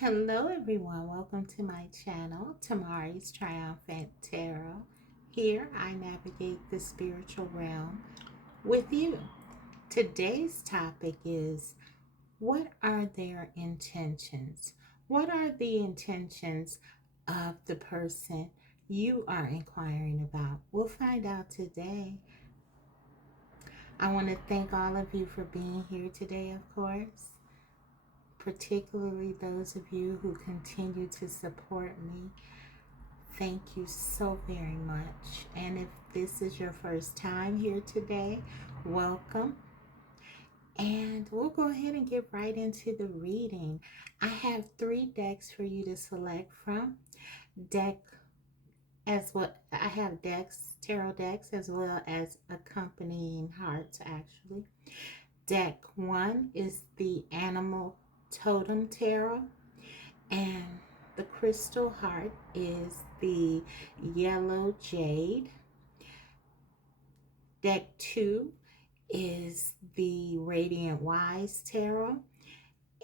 Hello everyone, welcome to my channel, Tamari's Triumphant Tarot. Here I navigate the spiritual realm with you. Today's topic is, what are their intentions? What are the intentions of the person you are inquiring about? We'll find out today. I want to thank all of you for being here today, of course. Particularly those of you who continue to support me. Thank you so very much. And if this is your first time here today, welcome. And we'll go ahead and get right into the reading. I have 3 decks for you to select from. I have decks, tarot decks, as well as accompanying hearts actually. Deck 1 is the Animal Totem Tarot, and the crystal heart is the Yellow Jade. Deck 2 is the Radiant Wise Tarot,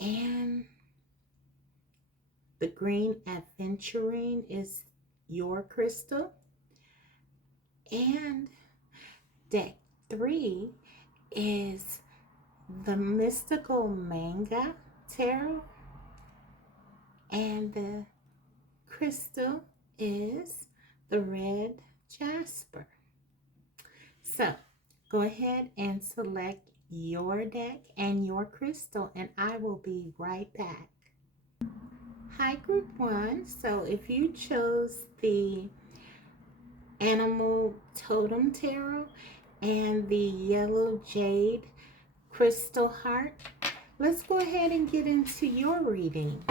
and the Green Aventurine is your crystal. And deck 3 is the Mystical Manga Tarot, and the crystal is the Red Jasper. So go ahead and select your deck and your crystal, and I will be right back. Hi, Group 1. So if you chose the Animal Totem Tarot and the Yellow Jade Crystal Heart, let's go ahead and get into your reading.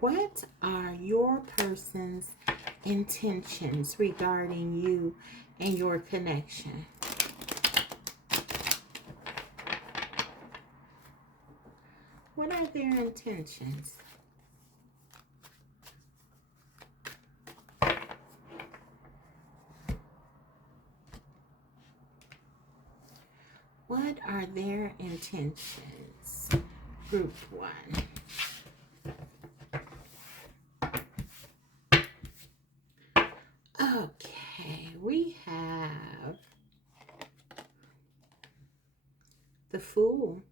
What are your person's intentions regarding you and your connection? What are their intentions? What are their intentions? Group 1. Okay, we have the Fool,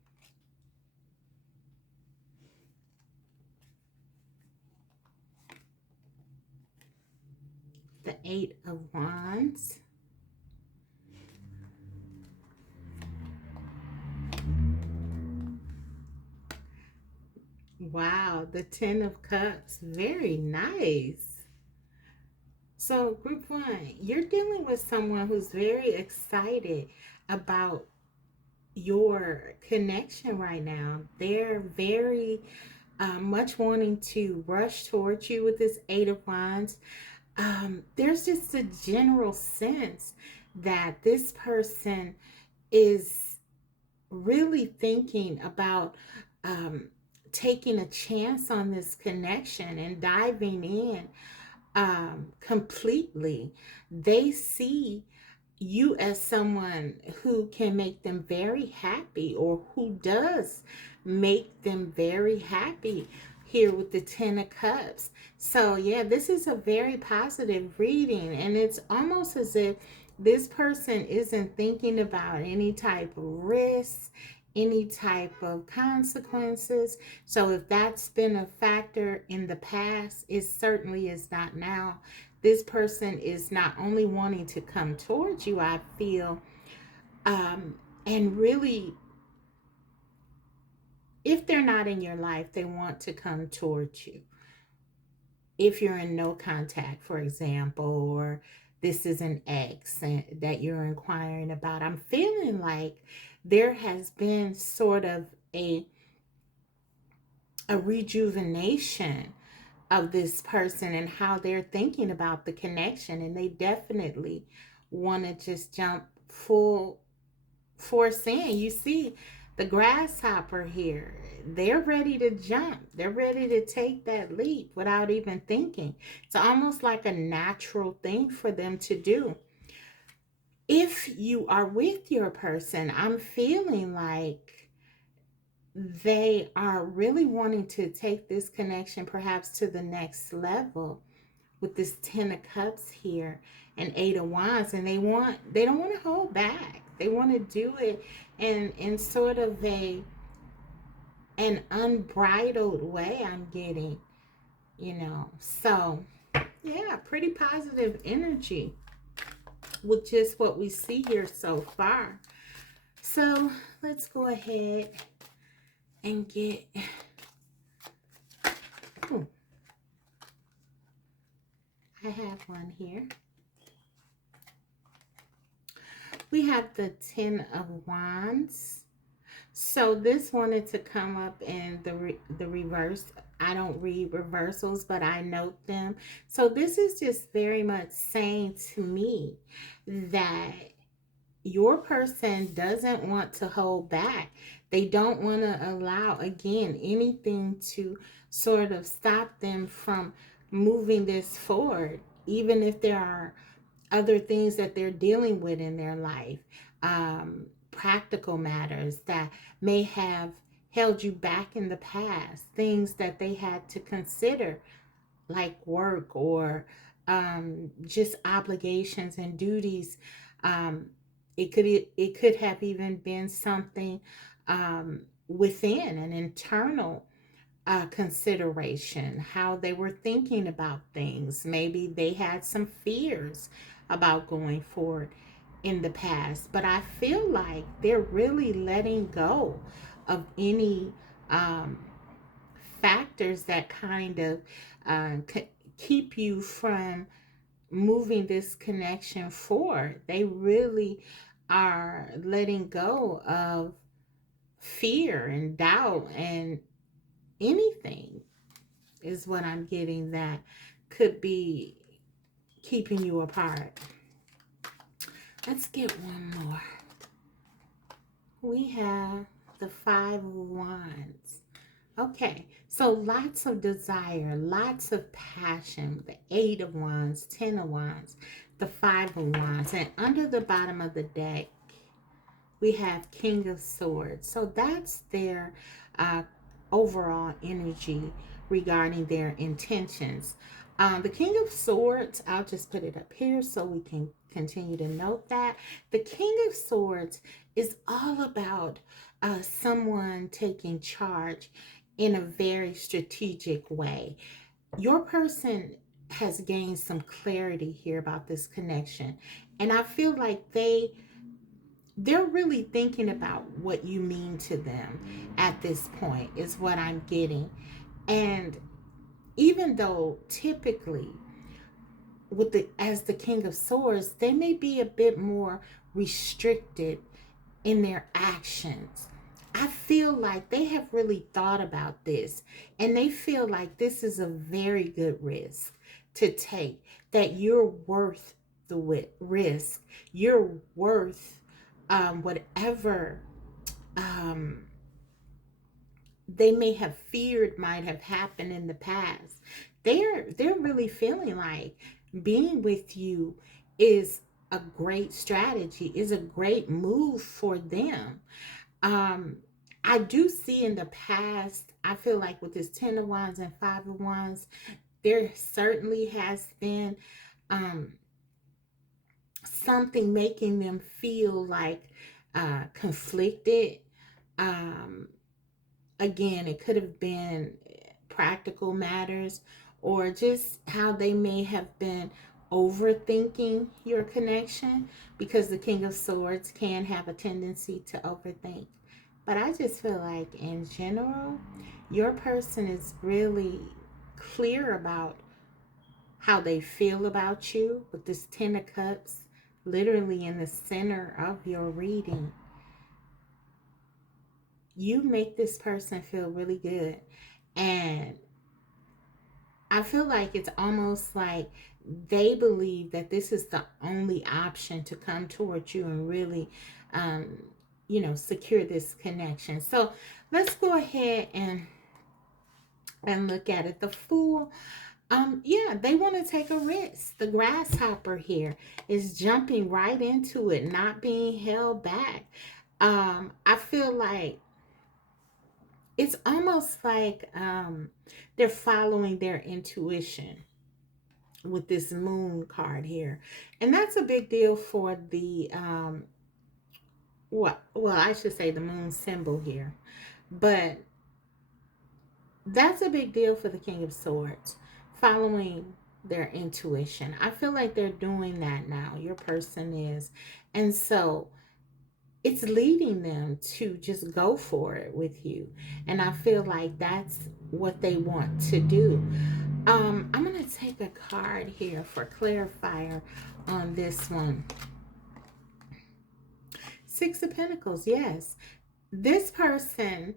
the 8 of Wands, wow, the 10 of Cups, very nice. So Group 1, you're dealing with someone who's very excited about your connection right now. They're very much wanting to rush towards you with this 8 of Wands. There's just a general sense that this person is really thinking about taking a chance on this connection and diving in completely. They see you as someone who can make them very happy, or who does make them very happy here with the 10 of Cups. So yeah, this is a very positive reading, and it's almost as if this person isn't thinking about any type of risk, any type of consequences. So if that's been a factor in the past, it certainly is not now. This person is not only wanting to come towards you, I feel, and really, if they're not in your life, they want to come towards you. If you're in no contact, for example, or this is an ex that you're inquiring about, I'm feeling like there has been sort of a rejuvenation of this person and how they're thinking about the connection, and they definitely want to just jump full force in. You see the grasshopper here, they're ready to jump, they're ready to take that leap without even thinking. It's almost like a natural thing for them to do. If you are with your person, I'm feeling like they are really wanting to take this connection perhaps to the next level with this 10 of cups here and 8 of wands, and they don't want to hold back. They want to do it in sort of an unbridled way, I'm getting, so yeah, pretty positive energy with just what we see here so far. So let's go ahead and get, ooh, I have one here. We have the 10 of wands. So this wanted to come up in the reverse. I don't read reversals, but I note them. So this is just very much saying to me that your person doesn't want to hold back. They don't want to allow, again, anything to sort of stop them from moving this forward, even if there are other things that they're dealing with in their life, practical matters that may have held you back in the past, things that they had to consider, like work or just obligations and duties. Um, it could have even been something within an internal consideration, how they were thinking about things. Maybe they had some fears about going forward in the past, but I feel like they're really letting go of any um, factors that kind of keep you from moving this connection forward. They really are letting go of fear and doubt and anything is what I'm getting that could be keeping you apart. Let's get one more. We have the 5 of wands. Okay, so lots of desire, lots of passion. The 8 of wands, 10 of wands, the 5 of wands. And under the bottom of the deck, we have King of Swords. So that's their uh, overall energy regarding their intentions. The King of Swords, I'll just put it up here so we can continue to note that. The King of Swords is all about someone taking charge in a very strategic way. Your person has gained some clarity here about this connection, and I feel like they're really thinking about what you mean to them at this point is what I'm getting. And even though typically with the as the King of Swords, they may be a bit more restricted in their actions. I feel like they have really thought about this and they feel like this is a very good risk to take, that you're worth the risk. You're worth whatever um, they may have feared might have happened in the past. They're really feeling like being with you is a great strategy, is a great move for them. um I do see in the past, I feel like with this 10 of wands and 5 of wands, there certainly has been um something making them feel like conflicted. um Again, it could have been practical matters or just how they may have been overthinking your connection, because the King of Swords can have a tendency to overthink. But I just feel like in general, your person is really clear about how they feel about you, with this 10 of cups literally in the center of your reading. You make this person feel really good. And I feel like it's almost like they believe that this is the only option to come towards you and really, um, secure this connection. So let's go ahead and look at it. The Fool, yeah, they want to take a risk. The grasshopper here is jumping right into it, not being held back. I feel like it's almost like they're following their intuition with this moon card here. And that's a big deal for the well, I should say the moon symbol here. But that's a big deal for the King of Swords, following their intuition. I feel like they're doing that now. Your person is. And so it's leading them to just go for it with you. And I feel like that's what they want to do. I'm going to take a card here for clarifier on this one. Six of Pentacles, yes. This person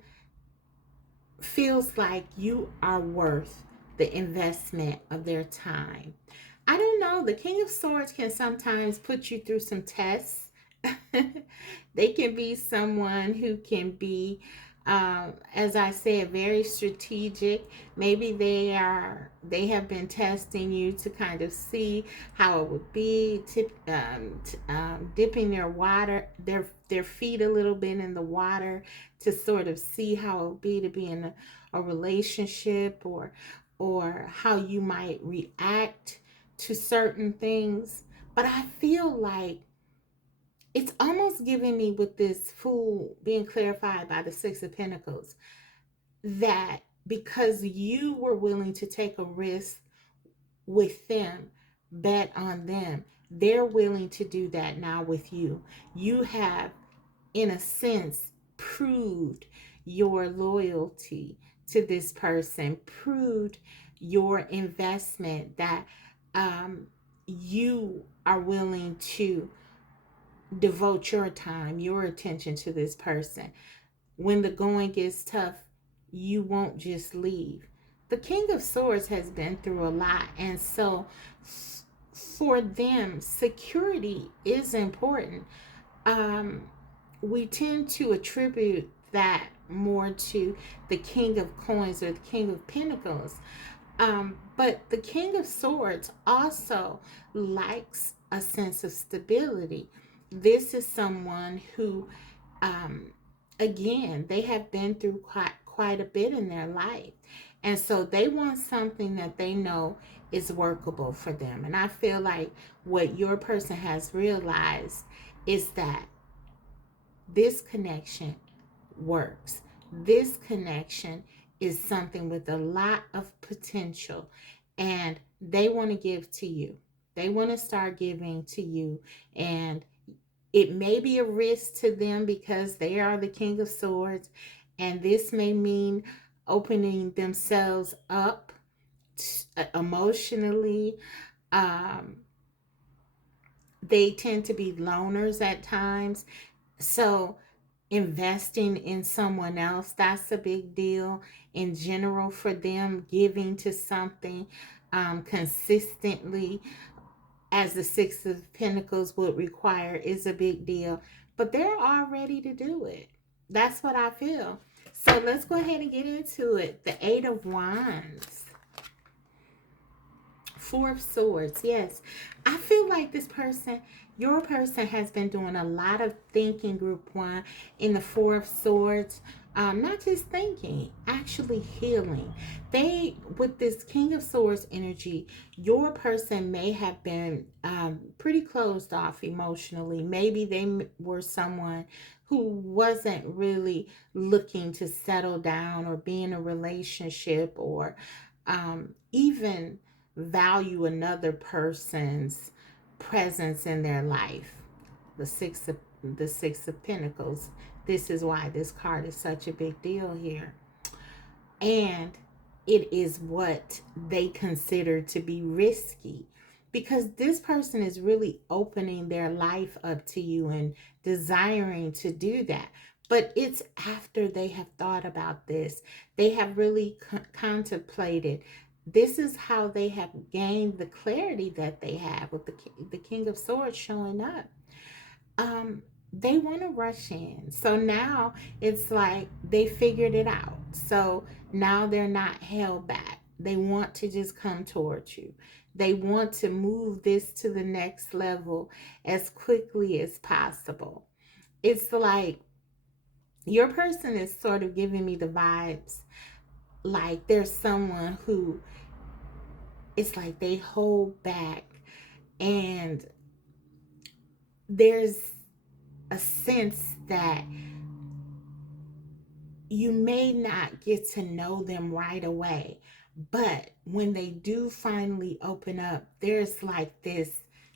feels like you are worth the investment of their time. I don't know. The King of Swords can sometimes put you through some tests. They can be someone who can be, as I said, very strategic. Maybe they have been testing you to kind of see how it would be, dipping their feet a little bit in the water to sort of see how it would be to be in a relationship, or how you might react to certain things. But I feel like it's almost giving me, with this Fool being clarified by the Six of Pentacles, that because you were willing to take a risk with them, bet on them, they're willing to do that now with you. You have, in a sense, proved your loyalty to this person, proved your investment, that you are willing to devote your time, your attention to this person. When the going gets tough, you won't just leave. The King of Swords has been through a lot, and so for them, security is important. Um, we tend to attribute that more to the King of Coins or the King of Pentacles. But the King of Swords also likes a sense of stability. This is someone who, um, again, they have been through quite a bit in their life. And so they want something that they know is workable for them. And I feel like what your person has realized is that this connection works. This connection is something with a lot of potential, and they want to give to you. They want to start giving to you, and it may be a risk to them because they are the King of Swords, and this may mean opening themselves up emotionally. Um, they tend to be loners at times. So investing in someone else, that's a big deal in general for them. Giving to something consistently, as the Six of Pentacles would require, is a big deal. But they're all ready to do it. That's what I feel. So let's go ahead and get into it. The Eight of Wands. Four of Swords. Yes. I feel like your person has been doing a lot of thinking, group one, in the Four of Swords. Not just thinking, actually healing. With this King of Swords energy, your person may have been pretty closed off emotionally. Maybe they were someone who wasn't really looking to settle down or be in a relationship, or even value another person's presence in their life. The six of Pentacles. This is why this card is such a big deal here. And it is what they consider to be risky, because this person is really opening their life up to you and desiring to do that. But it's after they have thought about this. They have really contemplated. This is how they have gained the clarity that they have, with the King of Swords showing up. They want to rush in. So now it's like they figured it out. So now they're not held back. They want to just come towards you. They want to move this to the next level as quickly as possible. It's like Your person is sort of giving me the vibes like there's someone who it's like they hold back, and there's a sense that you may not get to know them right away, but when they do finally open up, there's like this,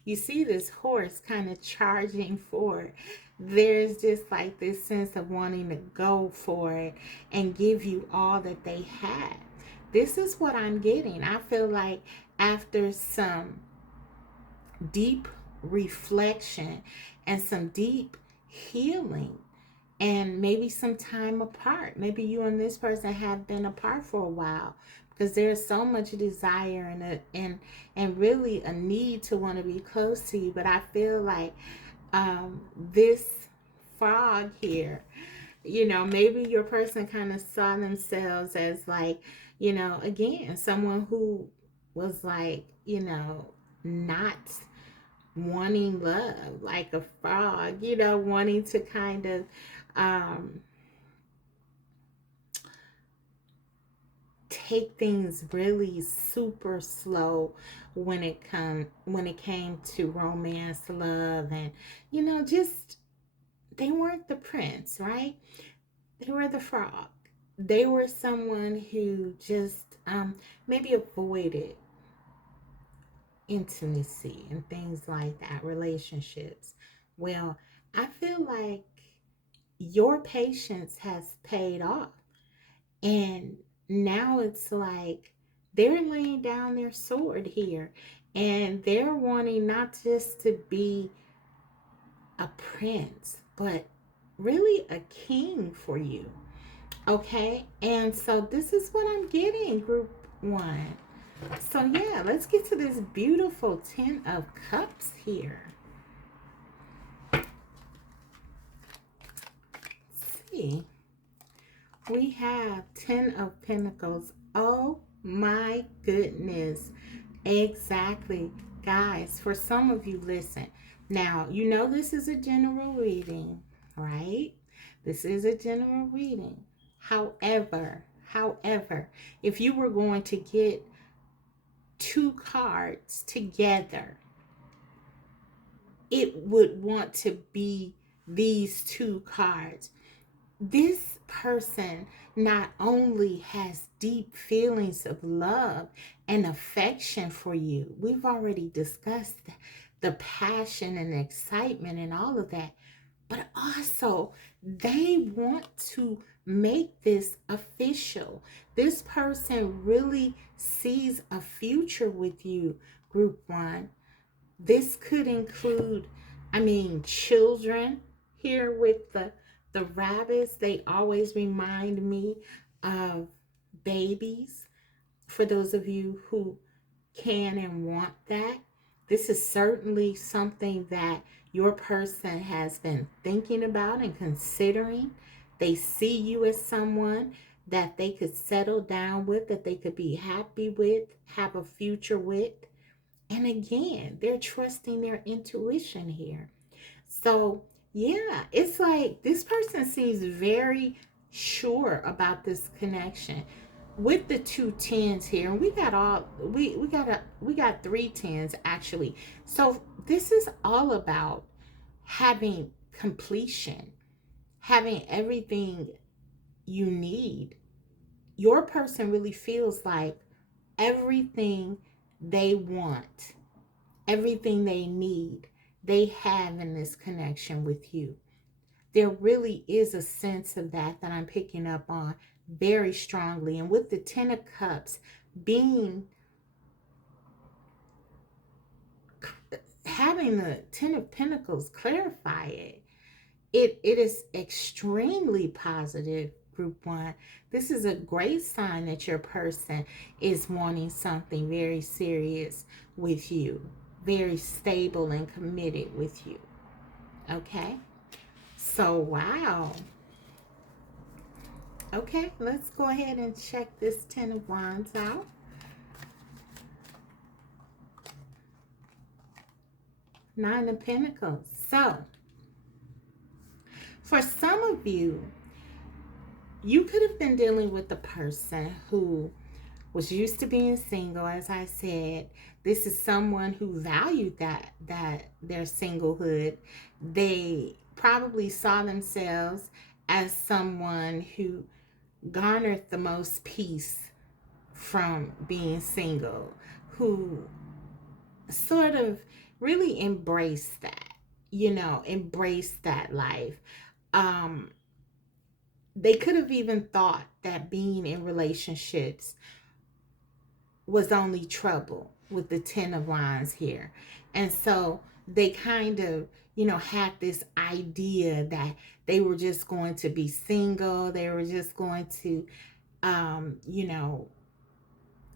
you see this horse kind of charging forward. There's just like this sense of wanting to go for it and give you all that they have. This is what I'm getting. I feel like after some deep reflection and some deep healing, and maybe some time apart. Maybe you and this person have been apart for a while because there's so much desire and really a need to want to be close to you. But I feel like this frog here, maybe your person kind of saw themselves as like, again, someone who was like, not wanting love, like a frog, wanting to kind of um, take things really super slow when it came to romance, love, and just they weren't the prince, right? They were the frog. They were someone who just maybe avoided intimacy and things like that, relationships. Well, I feel like your patience has paid off. And now it's like they're laying down their sword here, and they're wanting not just to be a prince, but really a king for you. Okay? And so this is what I'm getting, group one. So yeah, let's get to this beautiful 10 of Cups here. Let's see. We have 10 of Pentacles. Oh my goodness. Exactly. Guys, for some of you, listen. Now, this is a general reading, right? This is a general reading. However, if you were going to get two cards together, it would want to be these two cards. This person not only has deep feelings of love and affection for you, we've already discussed the passion and excitement and all of that, but also they want to make this official. This person really sees a future with you, group one. This could include, children here with the rabbits. They always remind me of babies. For those of you who can and want that, this is certainly something that your person has been thinking about and considering. They see you as someone that they could settle down with, that they could be happy with, have a future with. And again, they're trusting their intuition here. So, yeah, it's like this person seems very sure about this connection with the two tens here. And we got three tens actually. So, this is all about having completion, having everything you need. Your person really feels like everything they want, everything they need, they have in this connection with you. There really is a sense of that I'm picking up on very strongly. And with the 10 of Cups being, having the 10 of Pentacles clarify it, it is extremely positive, group one. This is a great sign that your person is wanting something very serious with you, very stable and committed with you. Okay? So, wow. Okay, let's go ahead and check this 10 of Wands out. Nine of Pentacles. So, for some of you, You could have been dealing with a person who was used to being single. As I said, this is someone who valued that their singlehood. They probably saw themselves as someone who garnered the most peace from being single, who sort of really embraced that, embraced that life. Um, they could have even thought that being in relationships was only trouble with the Ten of Wands here. And so they kind of, had this idea that they were just going to be single. They were just going to, you know,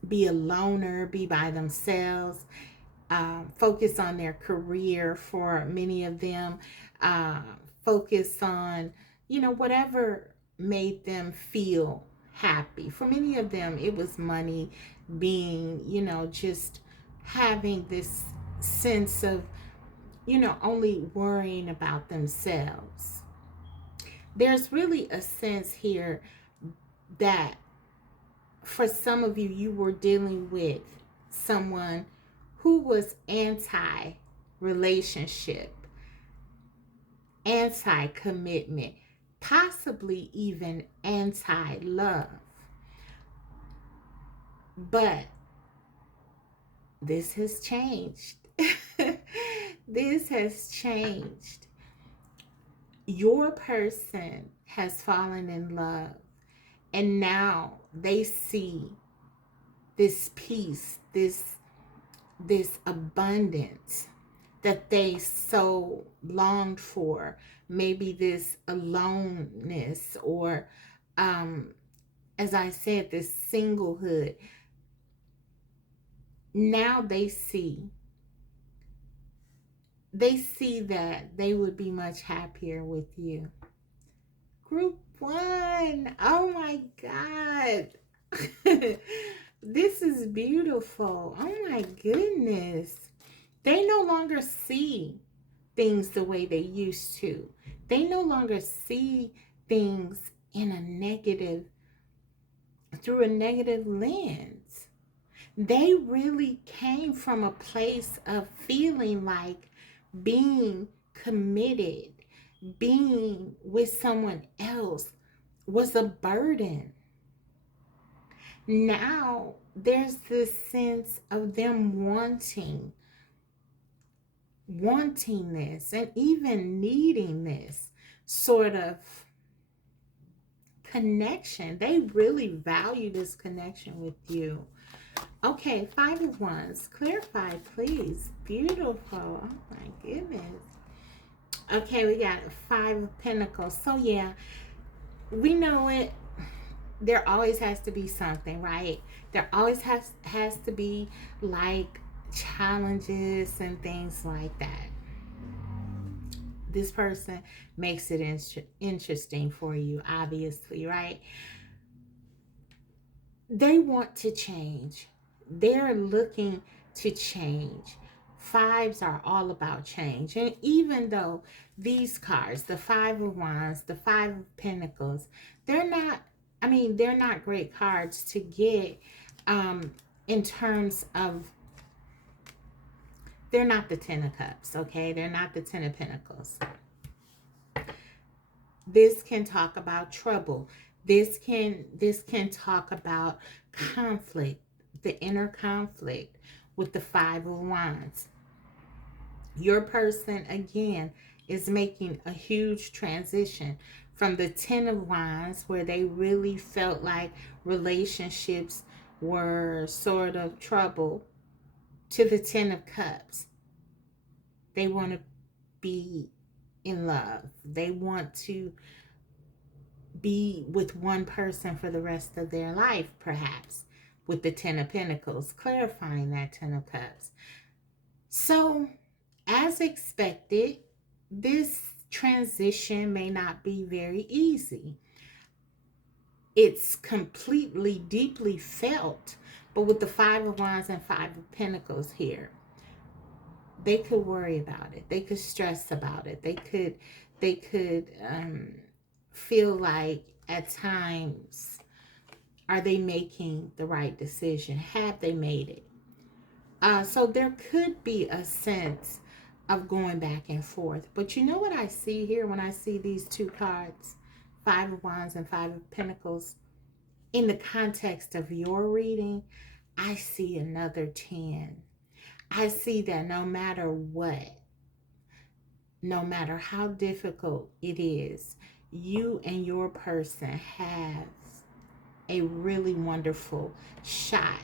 be a loner, be by themselves, focus on their career for many of them, uh, focus on, whatever made them feel happy. For many of them, it was money, being, just having this sense of, only worrying about themselves. There's really a sense here that for some of you, you were dealing with someone who was anti relationship, anti commitment, possibly even anti love. But this has changed. This has changed. Your person has fallen in love, and now they see this peace, this abundance that they so longed for. Maybe this aloneness, or as I said, this singlehood. Now they see that they would be much happier with you. Group one. Oh my God. This is beautiful. Oh my goodness. They no longer see things the way they used to. They no longer see things in a negative, through a negative lens. They really came from a place of feeling like being committed, being with someone else was a burden. Now there's this sense of them wanting this and even needing this sort of connection. They really value this connection with you. Okay, Five of Wands. Clarify, please. Beautiful. Oh my goodness. Okay, we got Five of Pentacles. So yeah, we know it. There always has to be something, right? There always has to be like challenges and things like that. This person makes it interesting for you, obviously, right? They want to change. They're looking to change. Fives are all about change. And even though these cards, the Five of Wands, the Five of Pentacles, they're not, they're not great cards to get in terms of, they're not the Ten of Cups, okay? They're not the Ten of Pentacles. This can talk about trouble. This can talk about conflict, the inner conflict with the Five of Wands. Your person, again, is making a huge transition from the Ten of Wands, where they really felt like relationships were sort of trouble, to the Ten of Cups. They want to be in love. They want to be with one person for the rest of their life, perhaps, with the Ten of Pentacles, clarifying that Ten of Cups. So, as expected, this transition may not be very easy. It's completely, deeply felt, but with the Five of Wands and Five of Pentacles here, they could worry about it. They could stress about it. They could feel like at times, are they making the right decision? Have they made it? So there could be a sense of going back and forth. But you know what I see here when I see these two cards, Five of Wands and Five of Pentacles? In the context of your reading, I see another 10. I see that no matter what, no matter how difficult it is, you and your person have a really wonderful shot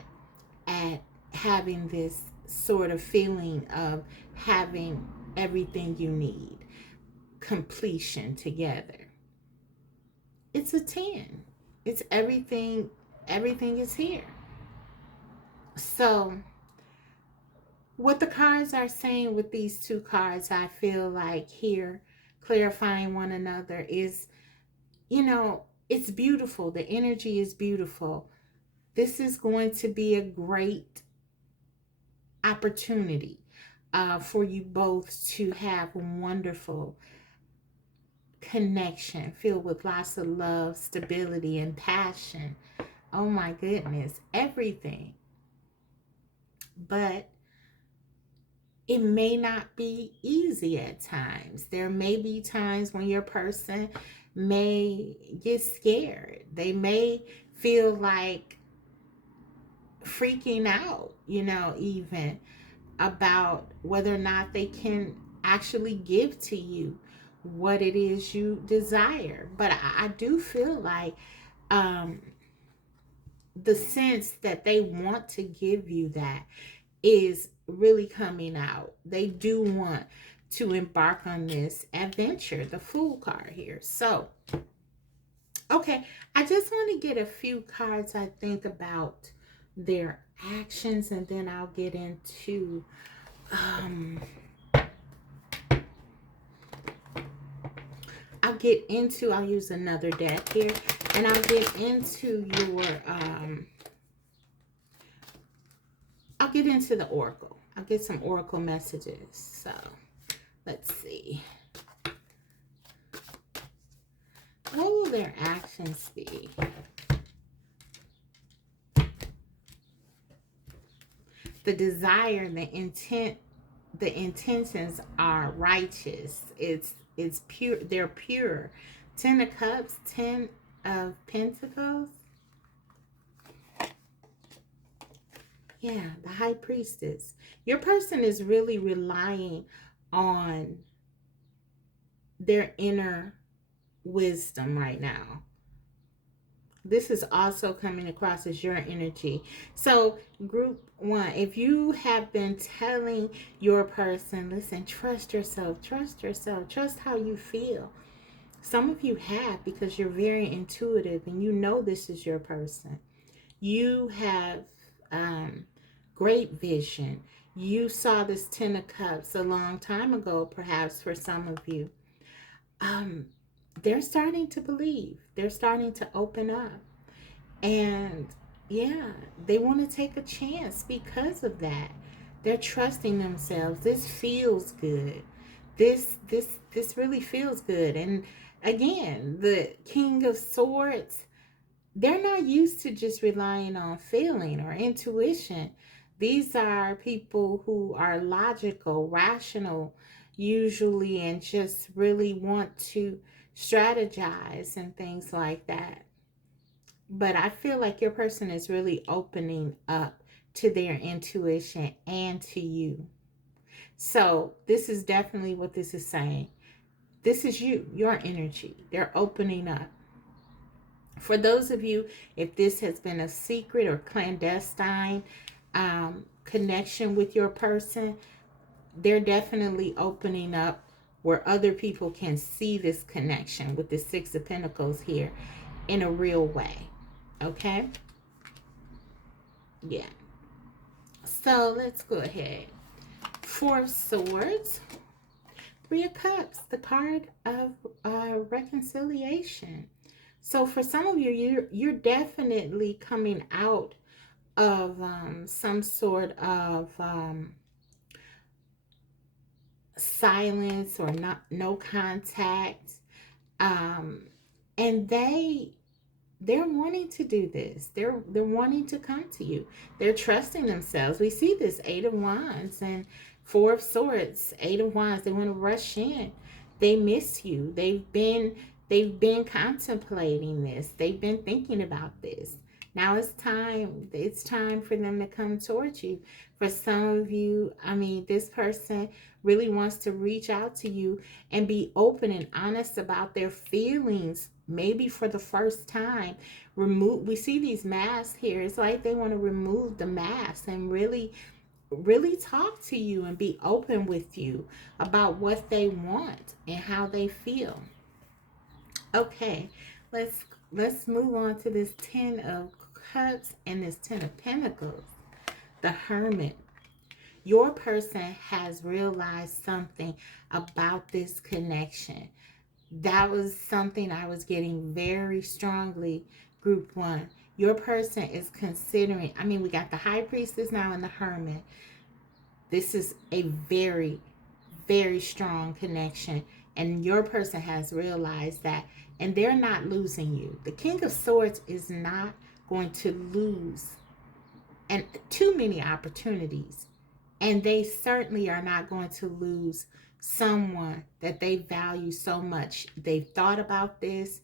at having this sort of feeling of having everything you need, completion together. It's a 10. It's everything is here. So what the cards are saying with these two cards, I feel like here, clarifying one another, is, it's beautiful. The energy is beautiful. This is going to be a great opportunity for you both to have a wonderful connection filled with lots of love, stability, and passion. Oh my goodness, everything. But it may not be easy at times. There may be times when your person may get scared. They may feel like freaking out, even about whether or not they can actually give to you what it is you desire. But I do feel like the sense that they want to give you that is really coming out. They do want to embark on this adventure, the Fool card here. So, okay, I just want to get a few cards, I think, about their actions, and then I'll get into I'll use another deck here, and I'll get into I'll get into the oracle. I'll get some oracle messages. So let's see. What will their actions be? The desire, the intent, the intentions are righteous. It's pure. They're pure. 10 of Cups, 10 of Pentacles. Yeah, the High Priestess. Your person is really relying on their inner wisdom right now. This is also coming across as your energy. So, group one, if you have been telling your person, listen, trust yourself, trust how you feel. Some of you have, because you're very intuitive and you know this is your person. You have great vision. You saw this 10 of Cups a long time ago, perhaps for some of you. They're starting to believe. They're starting to open up. And yeah, they want to take a chance because of that. They're trusting themselves. This feels good. This really feels good. And again, the King of Swords, they're not used to just relying on feeling or intuition. These are people who are logical, rational, usually, and just really want to strategize and things like that. But I feel like your person is really opening up to their intuition and to you. So this is definitely what this is saying. This is you, your energy. They're opening up. For those of you, if this has been a secret or clandestine connection with your person, they're definitely opening up where other people can see this connection with the Six of Pentacles here in a real way. Okay? Yeah. So let's go ahead. Four of Swords. Three of Cups. The card of reconciliation. So for some of you, you're definitely coming out of some sort of silence or no contact. And And they're wanting to do this. They're wanting to come to you. They're trusting themselves. We see this Eight of Wands and Four of Swords, Eight of Wands. They want to rush in. They miss you. They've been contemplating this. They've been thinking about this. Now it's time. It's time for them to come towards you. For some of you, I mean, this person really wants to reach out to you and be open and honest about their feelings, maybe for the first time. We see these masks here. It's like they want to remove the mask and really talk to you and be open with you about what they want and how they feel. Okay, let's move on to this 10 of Cups and this 10 of Pentacles. The Hermit. Your person has realized something about this connection. That was something I was getting very strongly, group one. Your person is considering, I mean, we got the High Priestess now and the Hermit. This is a very, very strong connection. And your person has realized that, and they're not losing you. The King of Swords is not going to lose and too many opportunities. And they certainly are not going to lose someone that they value so much. They've thought about this.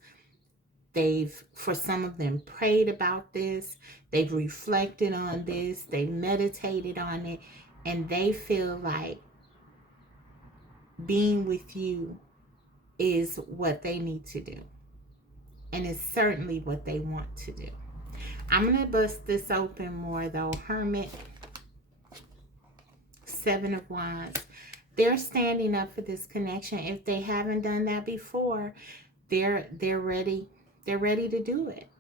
For some of them, prayed about this. They've reflected on this. They've meditated on it. And they feel like being with you is what they need to do. And it's certainly what they want to do. I'm going to bust this open more though. Hermit, Seven of Wands. They're standing up for this connection. If they haven't done that before, they're ready. They're ready to do it.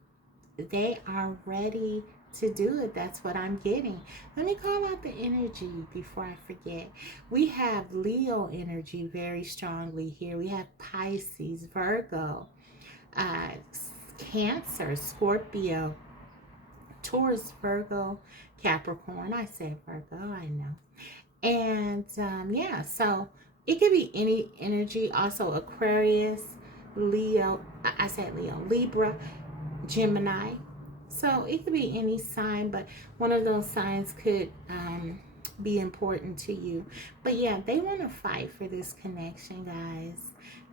They are ready to do it. That's what I'm getting. Let me call out the energy before I forget. We have Leo energy very strongly here. We have Pisces, Virgo, Cancer, Scorpio, Taurus, Virgo, Capricorn. I said Virgo, I know. And yeah, so it could be any energy. Also Aquarius, Leo, I said Leo, Libra, Gemini. So it could be any sign, but one of those signs could be important to you. But yeah, they want to fight for this connection, guys.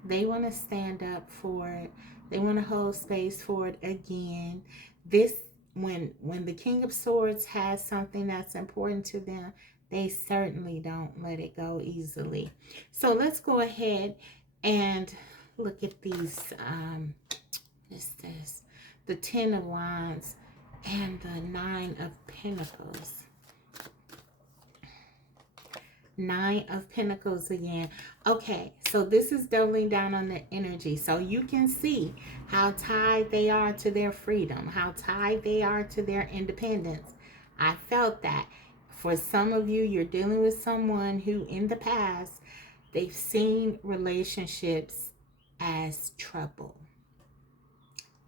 They want to stand up for it. They want to hold space for it again. This, when the King of Swords has something that's important to them, they certainly don't let it go easily. So let's go ahead and look at these. What's this? The 10 of Wands and the 9 of Pentacles. 9 of Pentacles again. Okay, so this is doubling down on the energy. So you can see how tied they are to their freedom, how tied they are to their independence. I felt that. For some of you, you're dealing with someone who in the past, they've seen relationships as trouble,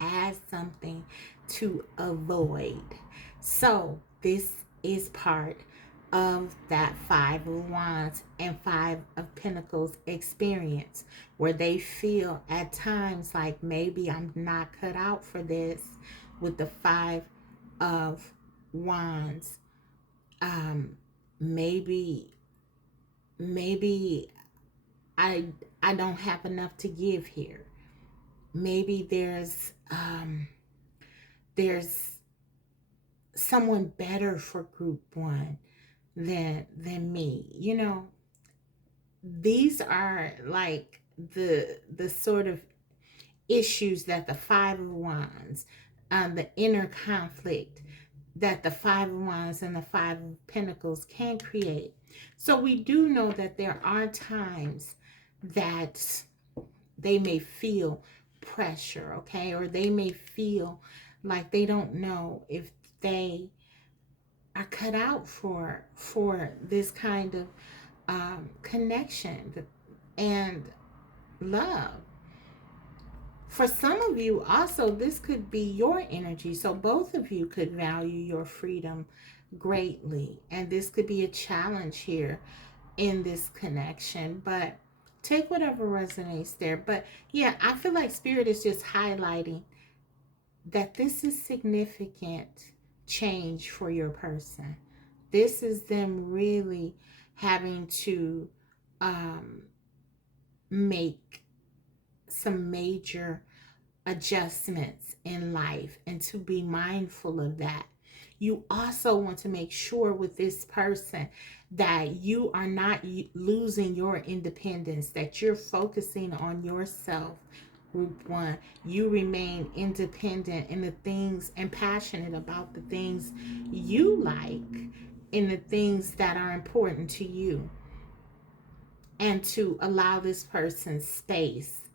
as something to avoid. So this is part of that 5 of Wands and 5 of Pentacles experience, where they feel at times like maybe I'm not cut out for this. With the 5 of Wands, maybe I don't have enough to give here. Maybe there's someone better for group one than me. You know, these are like the sort of issues that the 5 of Wands, the inner conflict that the 5 of Wands and the 5 of Pentacles can create. So we do know that there are times that they may feel pressure, okay? Or they may feel like they don't know if they are cut out for this kind of connection and love. For some of you also, this could be your energy. So both of you could value your freedom greatly. And this could be a challenge here in this connection. But take whatever resonates there. But yeah, I feel like Spirit is just highlighting that this is significant change for your person. This is them really having to um, make some major adjustments in life and to be mindful of that. You also want to make sure with this person that you are not losing your independence, that you're focusing on yourself. Group one, you remain independent in the things and passionate about the things you like, in the things that are important to you, and to allow this person space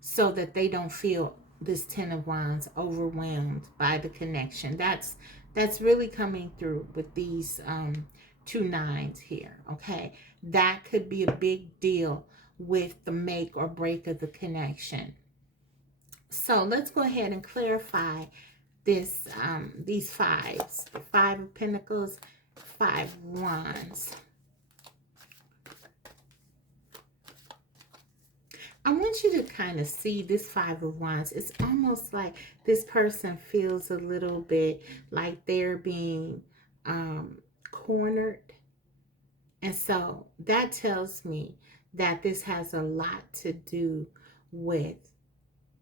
so that they don't feel this Ten of Wands overwhelmed by the connection. That's really coming through with these two nines here. Okay, that could be a big deal with the make or break of the connection. So let's go ahead and clarify this these fives: the Five of Pentacles, Five of Wands. I want you to kind of see this Five of Wands. It's almost like this person feels a little bit like they're being cornered. And so that tells me that this has a lot to do with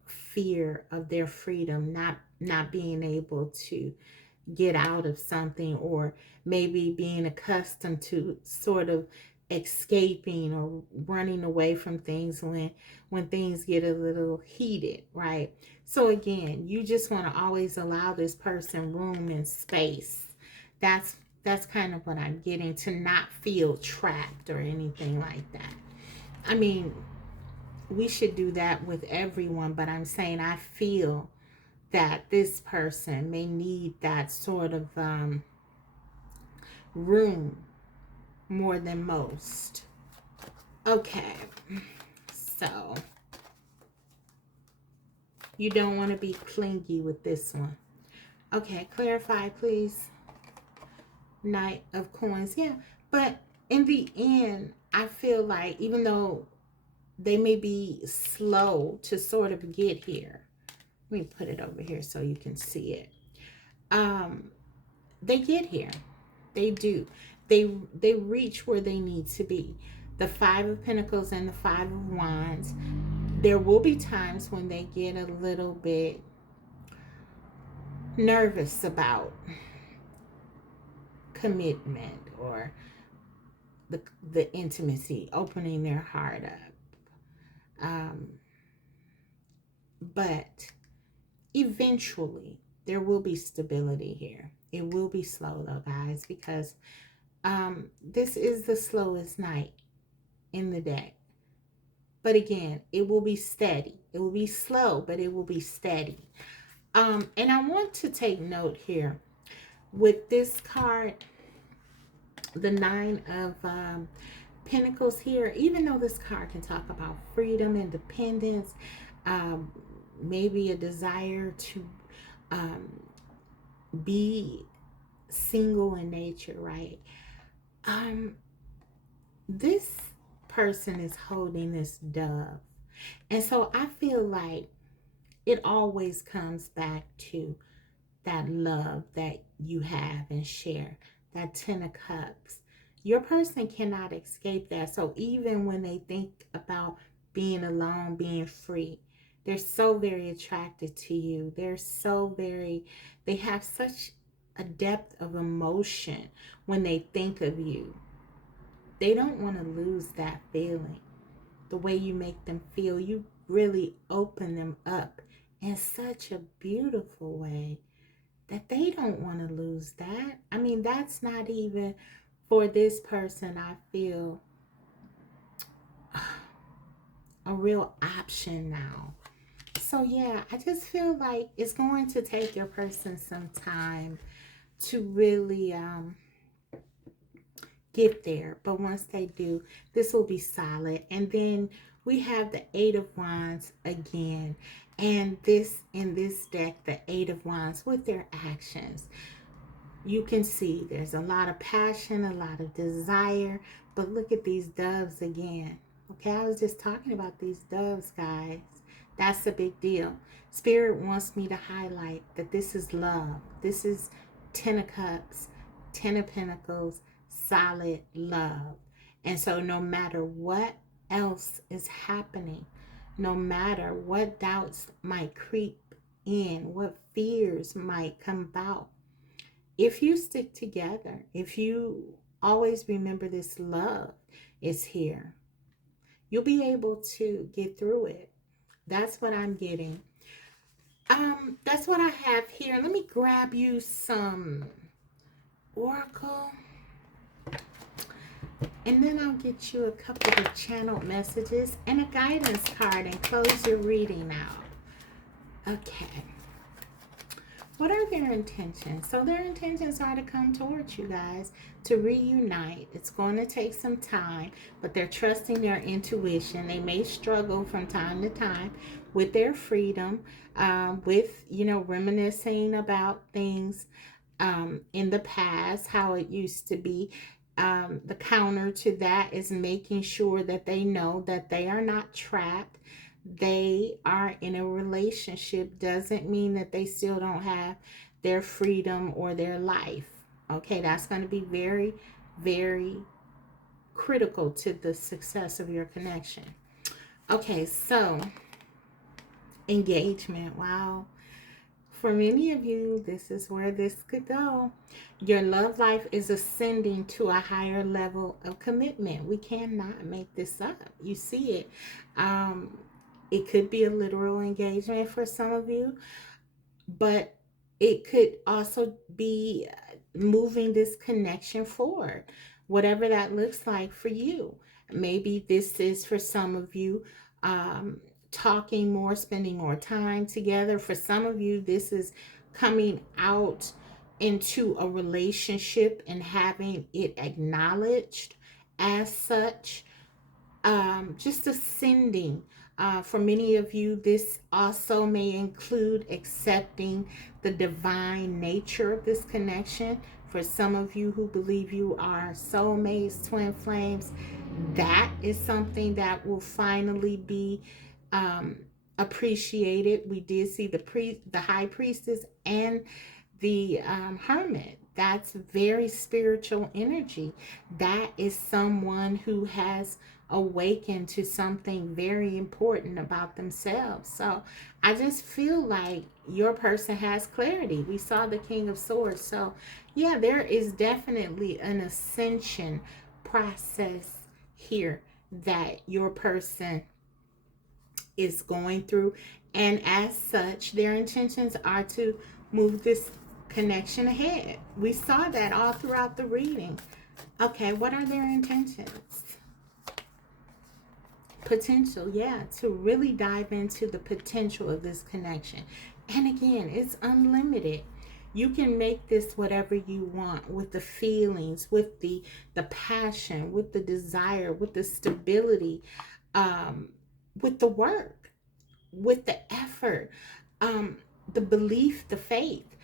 fear of their freedom, not being able to get out of something, or maybe being accustomed to sort of escaping or running away from things when things get a little heated, right? So again, you just want to always allow this person room and space. That's kind of what I'm getting, to not feel trapped or anything like that. I mean, we should do that with everyone, but I'm saying I feel that this person may need that sort of room more than most. Okay, so you don't want to be clingy with this one. Okay, clarify, please. Knight of Coins. Yeah, but in the end, I feel like even though they may be slow to sort of get here, let me put it over here so you can see it. They get here. They do. They reach where they need to be. The Five of Pentacles and the Five of Wands. There will be times when they get a little bit nervous about commitment or the intimacy, opening their heart up. But eventually there will be stability here. It will be slow though, guys, because this is the slowest night in the day. But again, it will be steady. It will be slow, but it will be steady. And I want to take note here with this card, the Nine of Pentacles here. Even though this card can talk about freedom, independence, maybe a desire to be single in nature, right? This person is holding this dove. And so I feel like it always comes back to that love that you have and share, that Ten of Cups. Your person cannot escape that. So even when they think about being alone, being free, they're so very attracted to you. They have such a depth of emotion when they think of you. They don't want to lose that feeling. The way you make them feel, you really open them up in such a beautiful way that they don't want to lose that. I mean, that's not even for this person, I feel, a real option now. So yeah, I just feel like it's going to take your person some time to really get there. But once they do, this will be solid. And then we have the Eight of Wands again. And this, in this deck, the Eight of Wands with their actions. You can see there's a lot of passion, a lot of desire. But look at these doves again. Okay, I was just talking about these doves, guys. That's a big deal. Spirit wants me to highlight that this is love. This is 10 of cups, 10 of pentacles, solid love. And so no matter what else is happening, no matter what doubts might creep in, what fears might come about, if you stick together, if you always remember this love is here, you'll be able to get through it. That's what I'm getting. That's what I have here. Let me grab you some oracle, and then I'll get you a couple of channeled messages and a guidance card and close your reading out. Okay. What are their intentions? So their intentions are to come towards you guys, to reunite. It's going to take some time, but they're trusting their intuition. They may struggle from time to time with their freedom, with, reminiscing about things in the past, how it used to be. The counter to that is making sure that they know that they are not trapped. They are in a relationship doesn't mean that they still don't have their freedom or their life. Okay, that's going to be very, very critical to the success of your connection. Okay, so engagement. Wow. For many of you, this is where this could go. Your love life is ascending to a higher level of commitment. We cannot make this up. You see it. It could be a literal engagement for some of you, but it could also be moving this connection forward, whatever that looks like for you. Maybe this is for some of you talking more, spending more time together. For some of you, this is coming out into a relationship and having it acknowledged as such. Just ascending. For many of you, this also may include accepting the divine nature of this connection. For some of you who believe you are soulmates, twin flames, that is something that will finally be appreciated. We did see the high priestess and the hermit. That's very spiritual energy. That is someone who has awakened to something very important about themselves. So I just feel like your person has clarity. We saw the King of Swords. So yeah, there is definitely an ascension process here that your person is going through. And as such, their intentions are to move this connection ahead. We saw that all throughout the reading. Okay, what are their intentions? Potential, yeah, to really dive into the potential of this connection. And again, it's unlimited. You can make this whatever you want, with the feelings, with the passion, with the desire, with the stability, with the work, with the effort, the belief, the faith.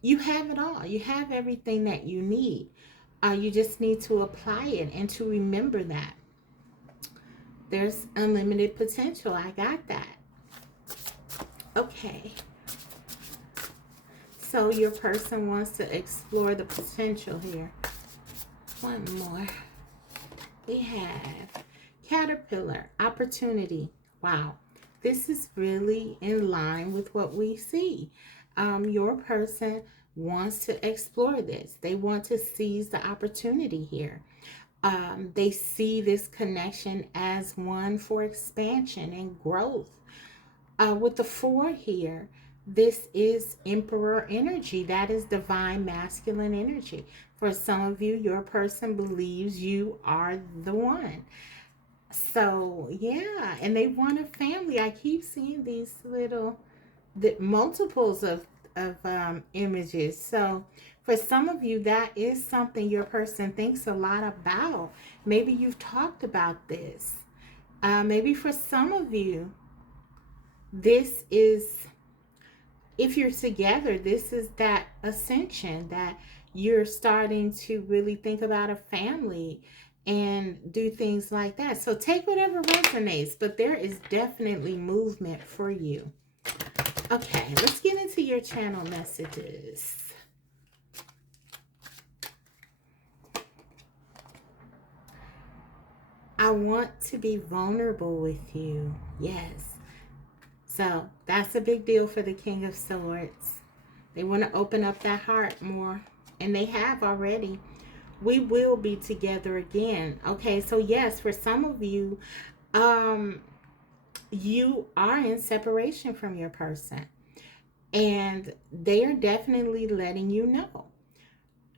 You have it all. You have everything that you need. You just need to apply it and to remember that there's unlimited potential. I got that. Okay. So your person wants to explore the potential here. One more. We have caterpillar, opportunity. Wow. This is really in line with what we see. Your person wants to explore this. They want to seize the opportunity here. They see this connection as one for expansion and growth. With the 4 here, this is emperor energy. That is divine masculine energy. For some of you, your person believes you are the one. So yeah, and they want a family. I keep seeing these little multiples of images. So for some of you, that is something your person thinks a lot about. Maybe you've talked about this. Maybe for some of you, this is, if you're together, this is that ascension that you're starting to really think about a family. and do things like that. So take whatever resonates, but there is definitely movement for you. Okay, let's get into your channel messages. I want to be vulnerable with you. Yes. So that's a big deal for the King of Swords. They want to open up that heart more, and they have already. We will be together again. Okay, so yes, for some of you, you are in separation from your person, and they are definitely letting you know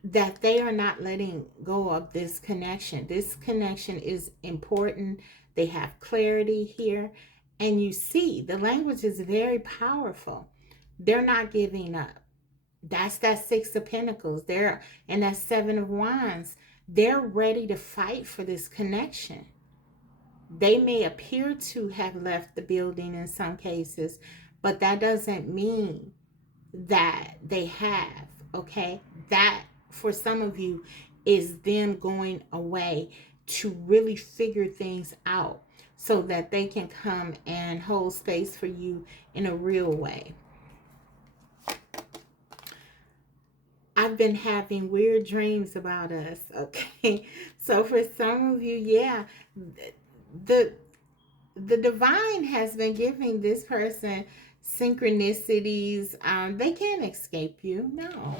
that they are not letting go of this connection. This connection is important. They have clarity here, and you see the language is very powerful. They're not giving up. That's that Six of Pentacles. They're and that Seven of Wands. They're ready to fight for this connection. They may appear to have left the building in some cases, but that doesn't mean that they have. Okay, that for some of you is them going away to really figure things out so that they can come and hold space for you in a real way. I've been having weird dreams about us. Okay, so for some of you, yeah, the the divine has been giving this person synchronicities. They can't escape you. No,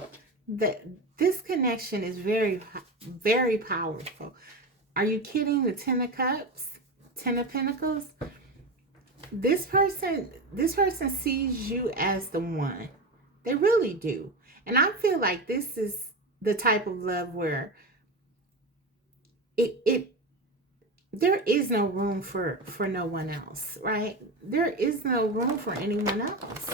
that this connection is very, very powerful. Are you kidding? The Ten of Cups, Ten of Pentacles. This person sees you as the one. They really do, and I feel like this is the type of love where it there is no room for no one else, right? There is no room for anyone else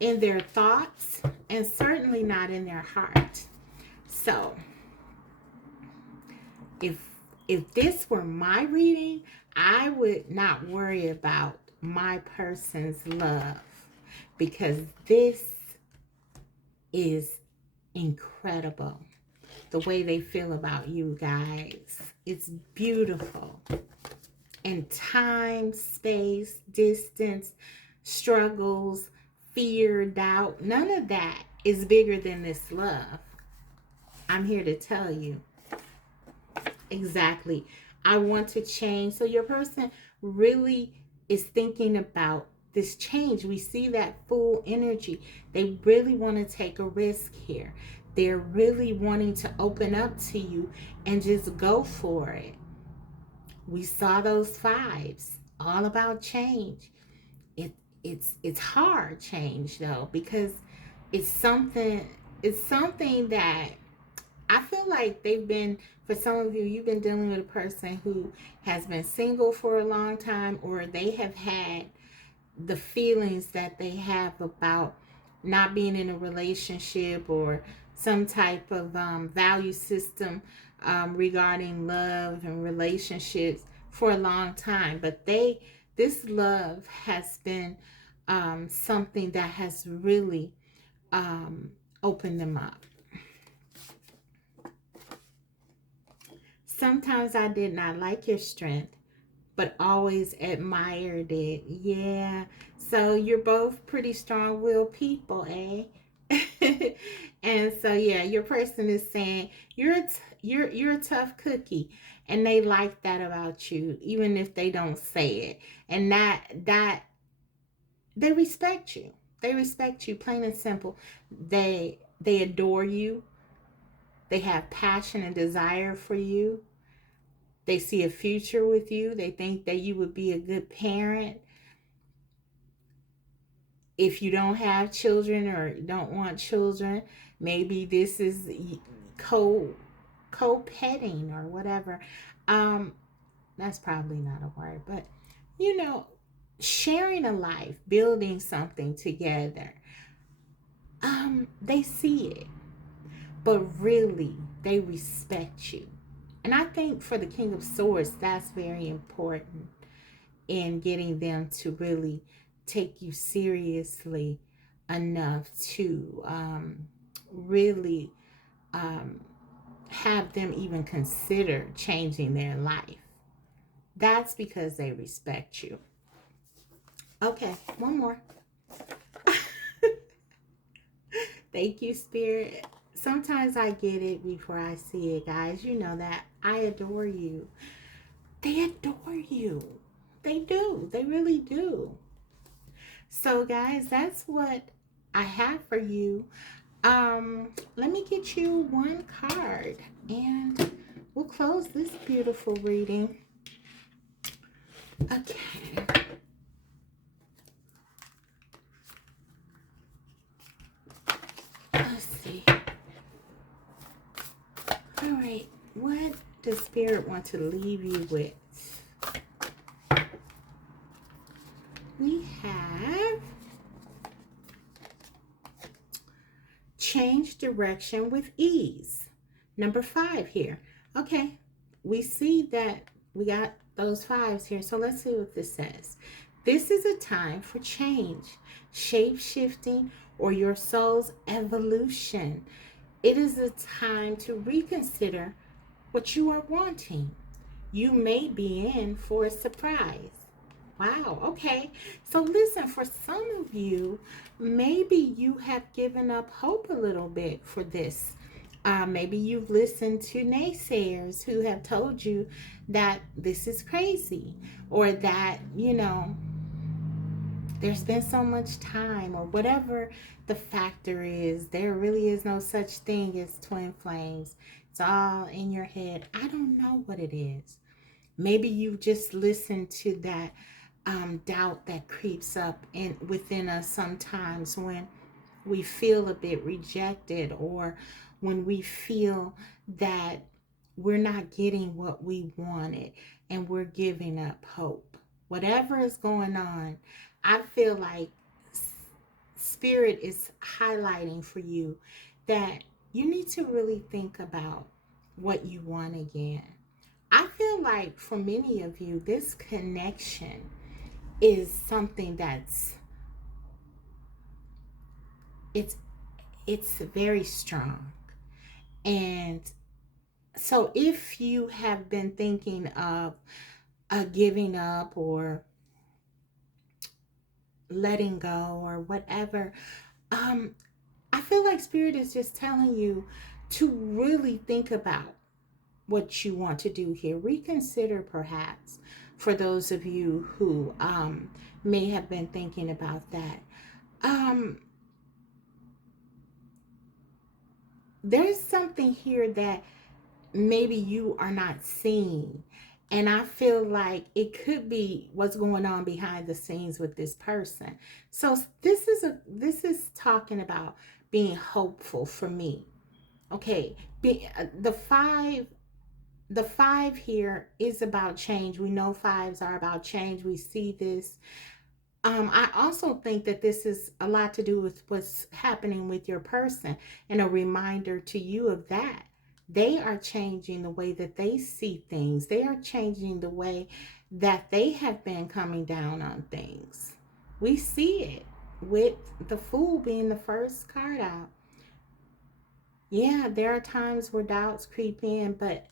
in their thoughts, and certainly not in their heart. So if this were my reading, I would not worry about my person's love, because this is incredible. The way they feel about you guys, it's beautiful. And time, space, distance, struggles, fear, doubt, none of that is bigger than this love. I'm here to tell you. Exactly. I want to change. So your person really is thinking about this change. We see that full energy. They really want to take a risk here. They're really wanting to open up to you and just go for it. We saw those fives, all about change. It's hard change though, because it's something that I feel like they've been, for some of you, you've been dealing with a person who has been single for a long time, or they have had the feelings that they have about not being in a relationship, or some type of value system regarding love and relationships for a long time. But this love has been something that has really opened them up. Sometimes I did not like your strength, but always admired it. Yeah. So you're both pretty strong-willed people, eh? And so yeah, your person is saying you're a tough cookie, and they like that about you, even if they don't say it. And that they respect you. They respect you, plain and simple. They adore you. They have passion and desire for you. They see a future with you. They think that you would be a good parent. If you don't have children or don't want children, maybe this is co-petting or whatever. That's probably not a word, but you know, sharing a life, building something together. They see it, but really they respect you. And I think for the King of Swords, that's very important in getting them to really take you seriously enough to really have them even consider changing their life. That's because they respect you. Okay, one more. Thank you, Spirit. Sometimes I get it before I see it, guys. You know that. I adore you. They adore you. They do. They really do. So, guys, that's what I have for you. Let me get you one card and we'll close this beautiful reading. Okay. Let's see. All right. What does Spirit want to leave you with? We have change direction with ease. Number 5 here. Okay. We see that we got those 5s here. So let's see what this says. This is a time for change, shape shifting, or your soul's evolution. It is a time to reconsider what you are wanting. You may be in for a surprise. Wow, okay. So listen, for some of you, maybe you have given up hope a little bit for this. Maybe you've listened to naysayers who have told you that this is crazy, or that, there's been so much time, or whatever the factor is. There really is no such thing as twin flames. It's all in your head. I don't know what it is. Maybe you've just listened to that doubt that creeps up within us sometimes when we feel a bit rejected, or when we feel that we're not getting what we wanted and we're giving up hope. Whatever is going on, I feel like Spirit is highlighting for you that you need to really think about what you want again. I feel like for many of you, this connection is something that's it's very strong. And so if you have been thinking of giving up or letting go or whatever, I feel like Spirit is just telling you to really think about what you want to do here. Reconsider, perhaps, for those of you who may have been thinking about that. There's something here that maybe you are not seeing. And I feel like it could be what's going on behind the scenes with this person. So this is talking about being hopeful for me. Okay, the five here is about change. We know fives are about change. We see this. I also think that this is a lot to do with what's happening with your person, and a reminder to you of that. They are changing the way that they see things. They are changing the way that they have been coming down on things. We see it with the Fool being the first card out. Yeah, there are times where doubts creep in, but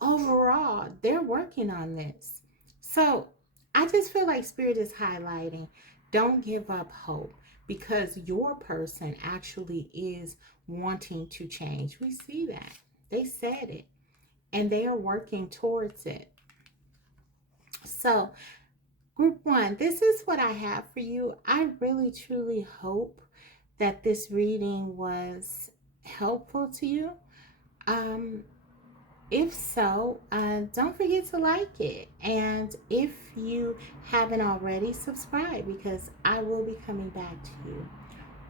overall, they're working on this. So I just feel like Spirit is highlighting, don't give up hope, because your person actually is wanting to change. We see that. They said it, and they are working towards it. So, group 1, this is what I have for you. I really, truly hope that this reading was helpful to you. If so, don't forget to like it. And if you haven't already, subscribe, because I will be coming back to you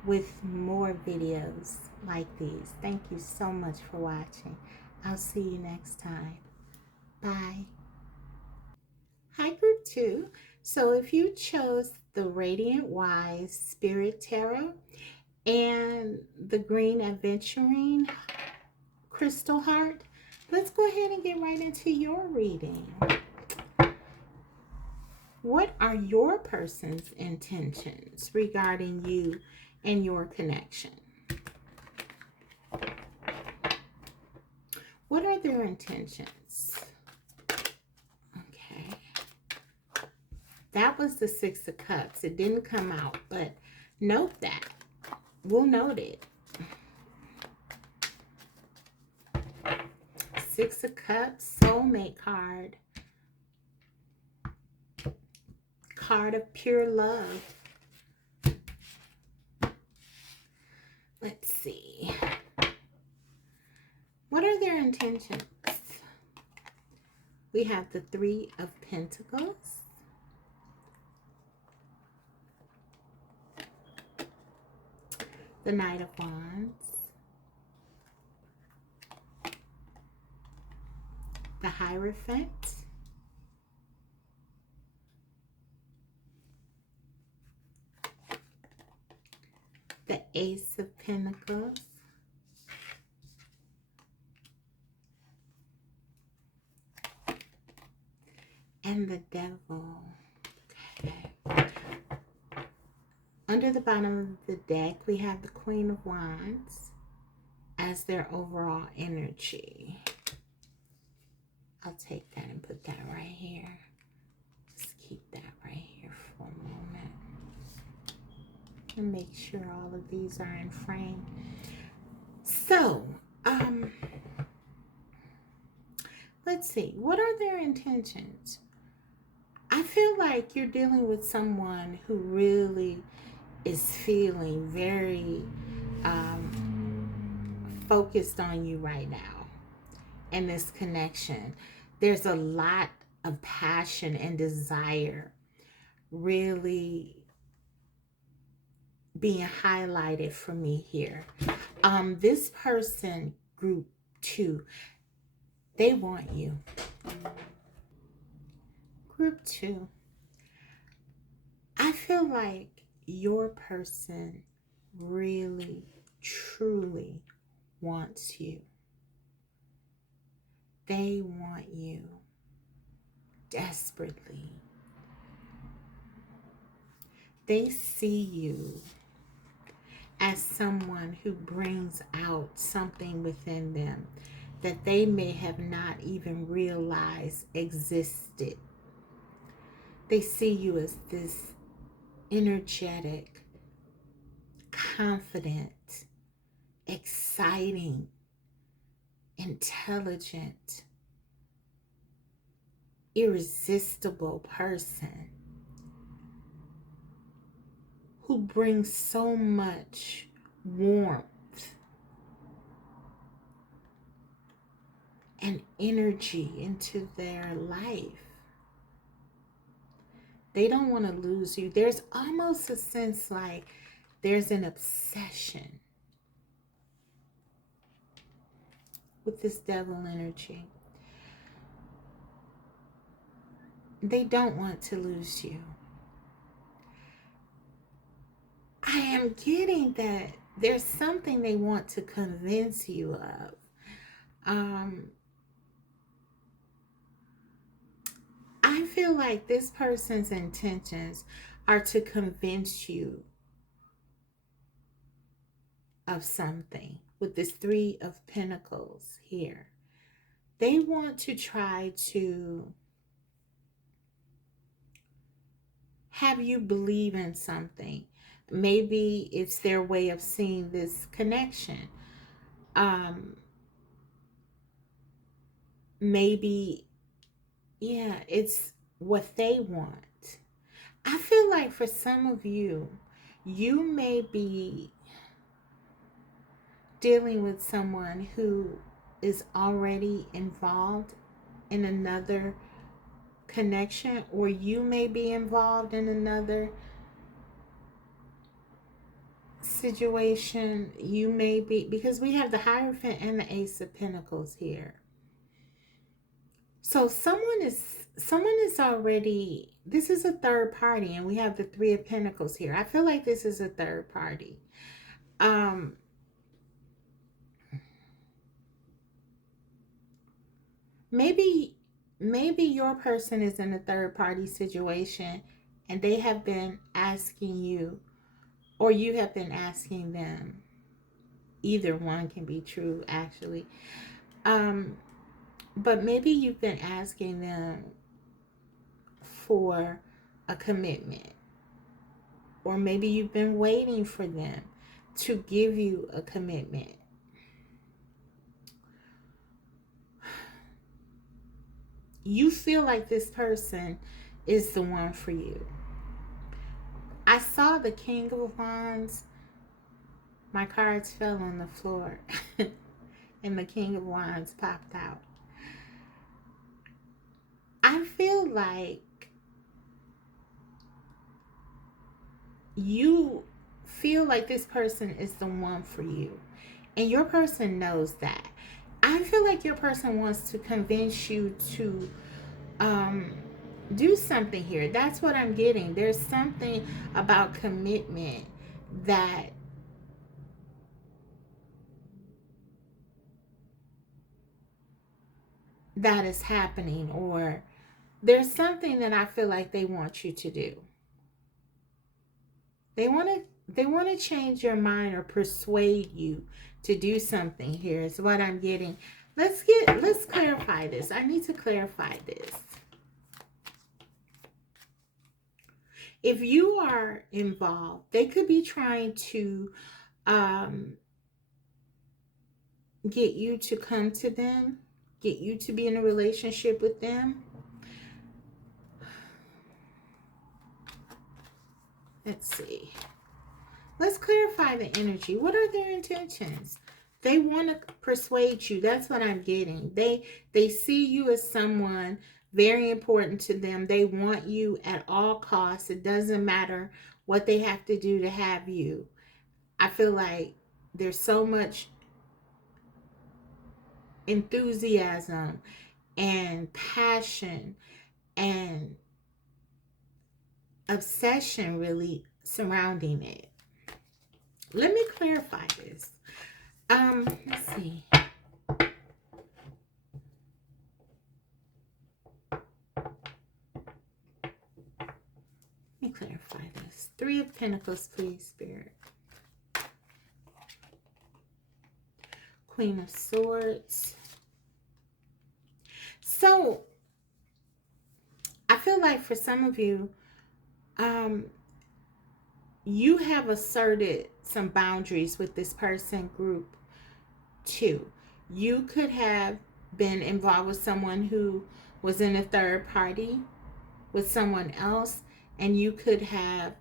with more videos like these. Thank you so much for watching. I'll see you next time. Bye. Hi, group 2. So if you chose the Radiant Wise Spirit Tarot and the Green Aventurine Crystal Heart, let's go ahead and get right into your reading. What are your person's intentions regarding you and your connection? What What are their intentions? Okay. That was the Six of Cups. It didn't come out, but note that. We'll note it. Six of Cups, soulmate card. Card of pure love. Let's see. What are their intentions? We have the Three of Pentacles. The Knight of Wands. The Hierophant. The Ace of Pentacles. And the Devil. Okay. Under the bottom of the deck, we have the Queen of Wands as their overall energy. I'll take that and put that right here. Just keep that right here for a moment. And make sure all of these are in frame. So, let's see. What are their intentions? I feel like you're dealing with someone who really is feeling very focused on you right now. And this connection. There's a lot of passion and desire really being highlighted for me here. This person, group 2, they want you. Group 2, I feel like your person really, truly wants you. They want you desperately. They see you as someone who brings out something within them that they may have not even realized existed. They see you as this energetic, confident, exciting, intelligent, irresistible person who brings so much warmth and energy into their life. They don't want to lose you. There's almost a sense like there's an obsession with this devil energy. They don't want to lose you. I am getting that there's something they want to convince you of. I feel like this person's intentions are to convince you of something with this Three of Pentacles here. They want to try to have you believe in something. Maybe it's their way of seeing this connection. Maybe, yeah, it's what they want. I feel like for some of you, you may be dealing with someone who is already involved in another connection, or you may be involved in another situation. You may be, because we have the Hierophant and the Ace of Pentacles here. So someone is already, this is a third party, and we have the Three of Pentacles here. I feel like this is a third party. Maybe your person is in a third party situation and they have been asking you, or you have been asking them. Either one can be true, actually. But maybe you've been asking them for a commitment, or maybe you've been waiting for them to give you a commitment. You feel like this person is the one for you. I saw the King of Wands. My cards fell on the floor and the King of Wands popped out. I feel like you feel like this person is the one for you, and your person knows that. I feel like your person wants to convince you to do something here. That's what I'm getting. There's something about commitment that is happening, or there's something that I feel like they want you to do. They want to change your mind or persuade you to do something here is what I'm getting. Let's clarify this. I need to clarify this. If you are involved, they could be trying to get you to come to them, get you to be in a relationship with them. Let's see. Let's clarify the energy. What are their intentions? They want to persuade you. That's what I'm getting. They see you as someone very important to them. They want you at all costs. It doesn't matter what they have to do to have you. I feel like there's so much enthusiasm and passion and obsession really surrounding it. Let me clarify this. Let's see. Let me clarify this. 3 of Pentacles, please, Spirit. Queen of Swords. So, I feel like for some of you, you have asserted some boundaries with this person group too. You could have been involved with someone who was in a third party with someone else, and you could have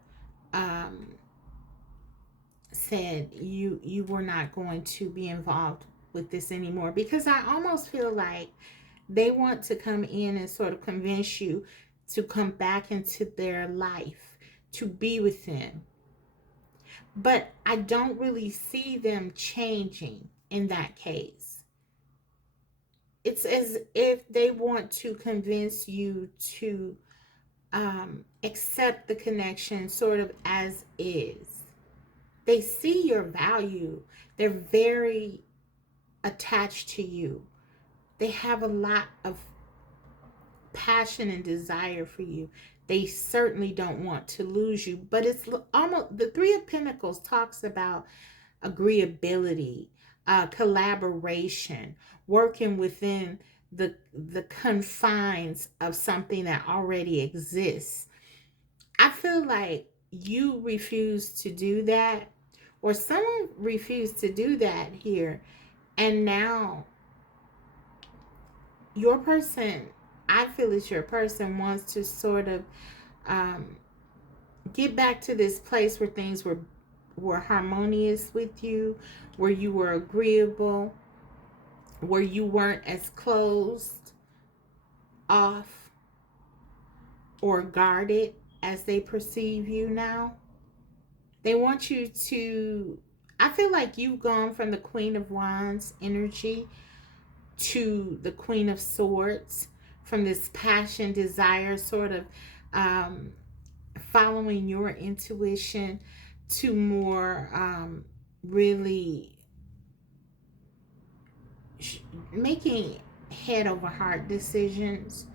said you were not going to be involved with this anymore, because I almost feel like they want to come in and sort of convince you to come back into their life, to be with them. But I don't really see them changing in that case. It's as if they want to convince you to accept the connection sort of as is. They see your value. They're very attached to you. They have a lot of passion and desire for you. They certainly don't want to lose you. But it's almost, the 3 of Pentacles talks about agreeability, collaboration, working within the confines of something that already exists. I feel like you refuse to do that, or someone refused to do that here, and now your person, I feel it's your person, wants to sort of get back to this place where things were harmonious with you, where you were agreeable, where you weren't as closed off or guarded as they perceive you now. They want you to, I feel like you've gone from the Queen of Wands energy to the Queen of Swords, from this passion, desire, sort of following your intuition, to more really making head over heart decisions.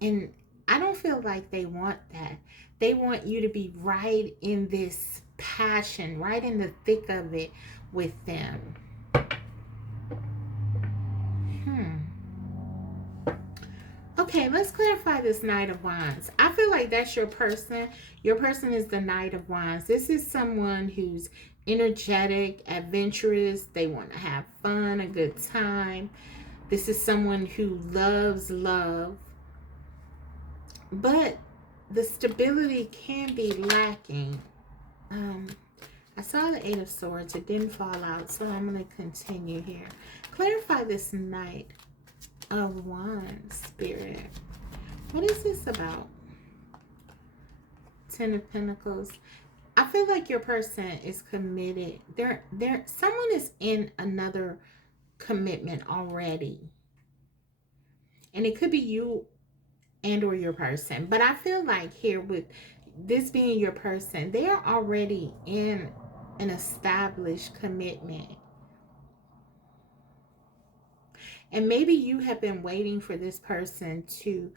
And I don't feel like they want that. They want you to be right in this passion, right in the thick of it with them. Okay, let's clarify this Knight of Wands. I feel like that's your person. Your person is the Knight of Wands. This is someone who's energetic, adventurous. They want to have fun, a good time. This is someone who loves love. But the stability can be lacking. I saw the Eight of Swords. It didn't fall out, so I'm going to continue here. Clarify this Knight of Wands, Spirit. What is this about? Ten of Pentacles. I feel like your person is committed. Someone is in another commitment already. And it could be you and or your person. But I feel like here with this being your person, they are already in an established commitment. And maybe you have been waiting for this person to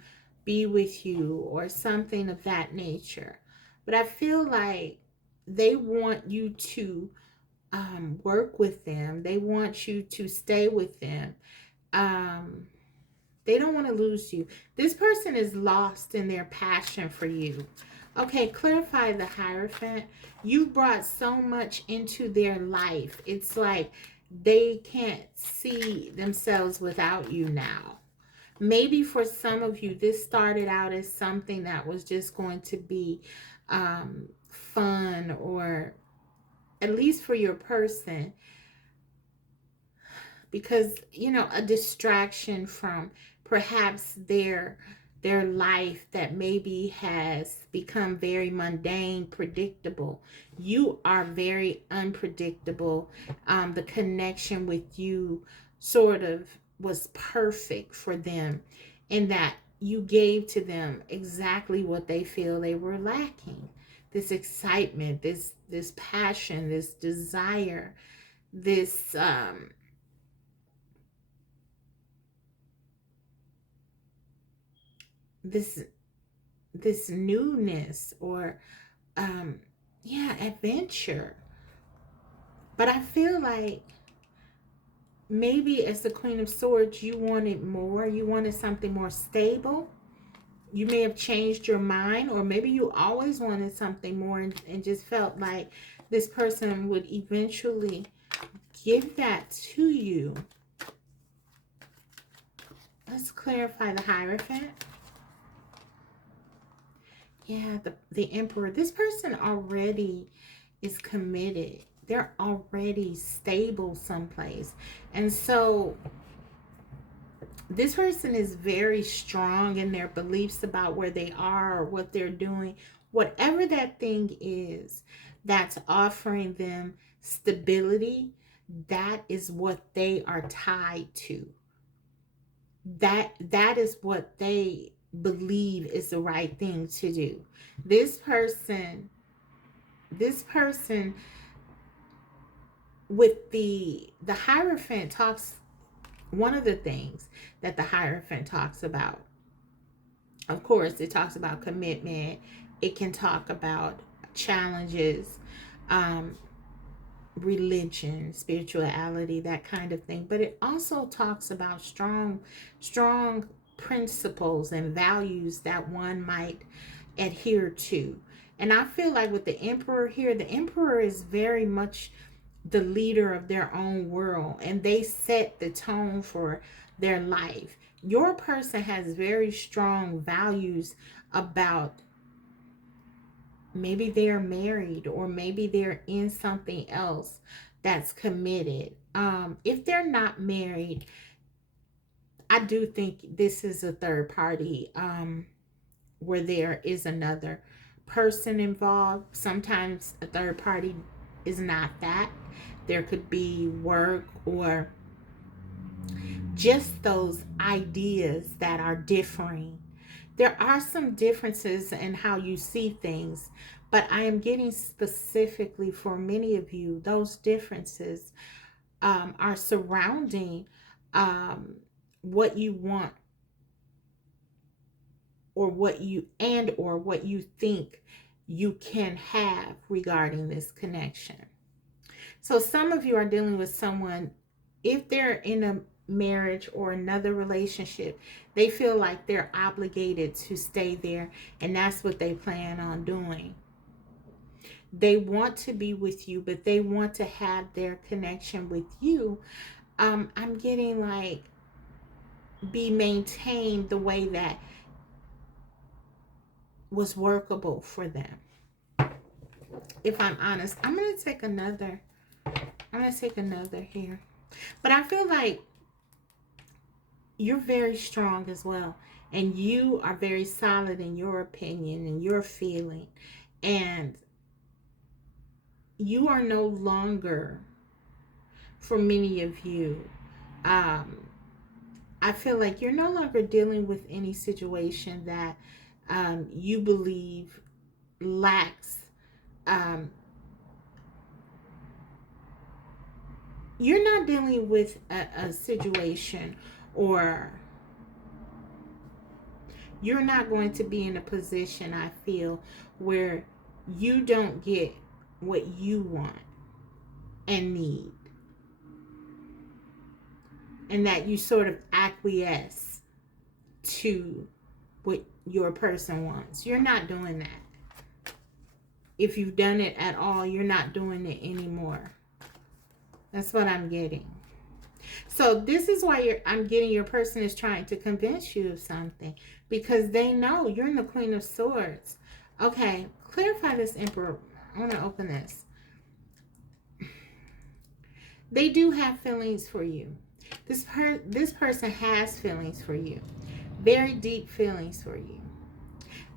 be with you or something of that nature. But I feel like they want you to work with them. They want you to stay with them. They don't want to lose you. This person is lost in their passion for you. Okay, clarify the Hierophant. You brought so much into their life. It's like they can't see themselves without you now. Maybe for some of you, this started out as something that was just going to be fun, or at least for your person, because, you know, a distraction from perhaps their life that maybe has become very mundane, predictable. You are very unpredictable. The connection with you sort of was perfect for them, in that you gave to them exactly what they feel they were lacking. This excitement, this passion, this desire, this this this newness, or yeah, adventure. But I feel like maybe as the Queen of Swords, you wanted more. You wanted something more stable. You may have changed your mind, or maybe you always wanted something more, and just felt like this person would eventually give that to you. Let's clarify the Hierophant. Yeah, the Emperor. This person already is committed. They're already stable someplace. And so this person is very strong in their beliefs about where they are or what they're doing. Whatever that thing is that's offering them stability, that is what they are tied to. That is what they believe is the right thing to do. This person with the Hierophant talks, one of the things that the Hierophant talks about, of course, it talks about commitment. It can talk about challenges, religion, spirituality, that kind of thing. But it also talks about strong principles and values that one might adhere to. And I feel like with the Emperor here, the Emperor is very much the leader of their own world, and they set the tone for their life. Your person has very strong values about, maybe they're married, or maybe they're in something else that's committed. If they're not married, I do think this is a third party, where there is another person involved. Sometimes a third party is not that. There could be work, or just those ideas that are differing. There are some differences in how you see things, but I am getting specifically for many of you, those differences are surrounding what you want, or what you think you can have regarding this connection. So some of you are dealing with someone, if they're in marriage or another relationship, they feel like they're obligated to stay there, and that's what they plan on doing. They want to be with you, but they want to have their connection with you. I'm getting like be maintained the way that was workable for them. If I'm honest, I'm gonna take another here. But I feel like you're very strong as well. And you are very solid in your opinion and your feeling. And you are no longer, for many of you, I feel like you're no longer dealing with any situation that you believe lacks. You're not dealing with a situation, or you're not going to be in a position, I feel, where you don't get what you want and need, and that you sort of acquiesce to what your person wants. You're not doing that. If you've done it at all, you're not doing it anymore. That's what I'm getting. So this is why I'm getting your person is trying to convince you of something, because they know you're in the Queen of Swords. Okay, clarify this, Emperor. I want to open this. They do have feelings for you. This person has feelings for you. Very deep feelings for you.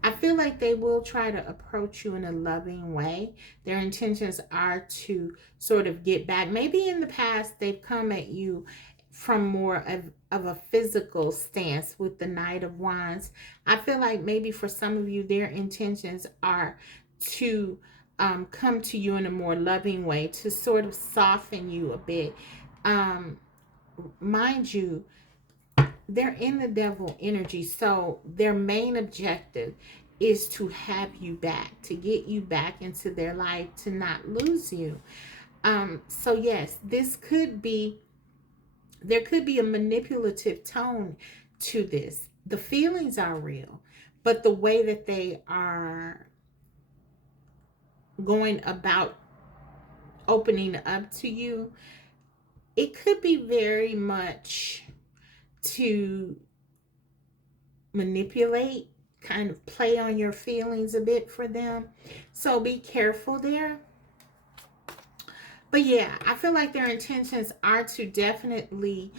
I feel like they will try to approach you in a loving way. Their intentions are to sort of get back. Maybe in the past they've come at you from more of a physical stance with the Knight of Wands. I feel like maybe for some of you, their intentions are to come to you in a more loving way, to sort of soften you a bit. Mind you, they're in the devil energy, so their main objective is to have you back, to get you back into their life, to not lose you. So yes, there could be a manipulative tone to this. The feelings are real, but the way that they are going about opening up to you, it could be very much to manipulate, kind of play on your feelings a bit for them. So be careful there. But yeah, I feel like their intentions are to definitely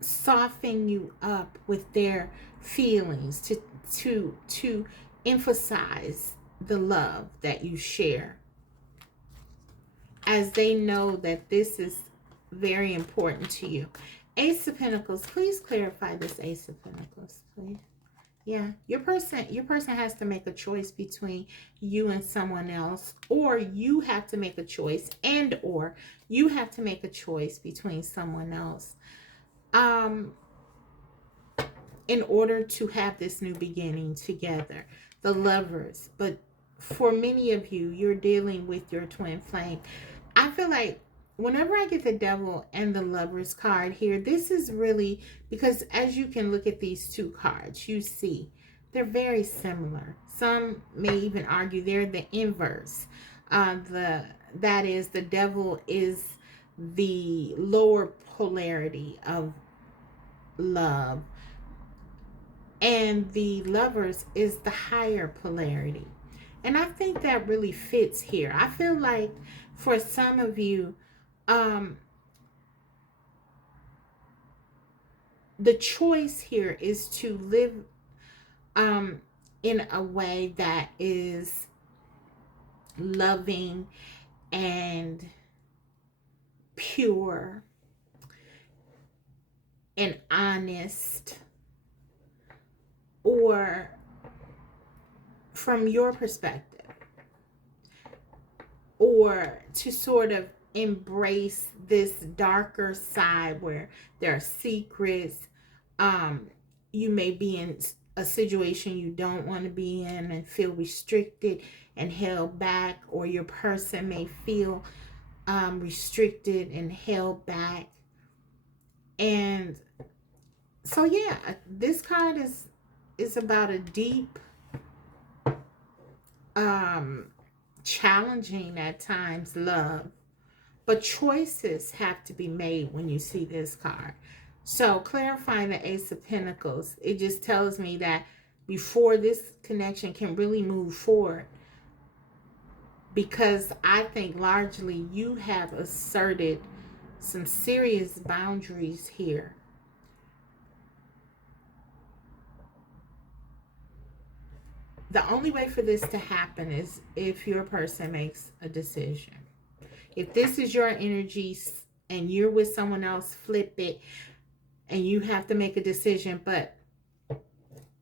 soften you up with their feelings, to emphasize the love that you share, as they know that this is very important to you. Ace of Pentacles, please clarify this Ace of Pentacles, please. Yeah, your person has to make a choice between you and someone else, or you have to make a choice, and or you have to make a choice between someone else in order to have this new beginning together. The Lovers. But for many of you, you're dealing with your twin flame. I feel like whenever I get the Devil and the Lovers card here, this is really because as you can look at these two cards, you see they're very similar. Some may even argue they're the inverse. That is, the Devil is the lower polarity of love, and the Lovers is the higher polarity. And I think that really fits here. I feel like for some of you, the choice here is to live in a way that is loving and pure and honest, or from your perspective, or to sort of embrace this darker side where there are secrets. You may be in a situation you don't want to be in and feel restricted and held back, or your person may feel restricted and held back. And so yeah, this card is about a deep, challenging at times love, but choices have to be made when you see this card. So clarifying the Ace of Pentacles, it just tells me that before this connection can really move forward, because I think largely you have asserted some serious boundaries here. The only way for this to happen is if your person makes a decision. If this is your energy and you're with someone else, flip it and you have to make a decision. But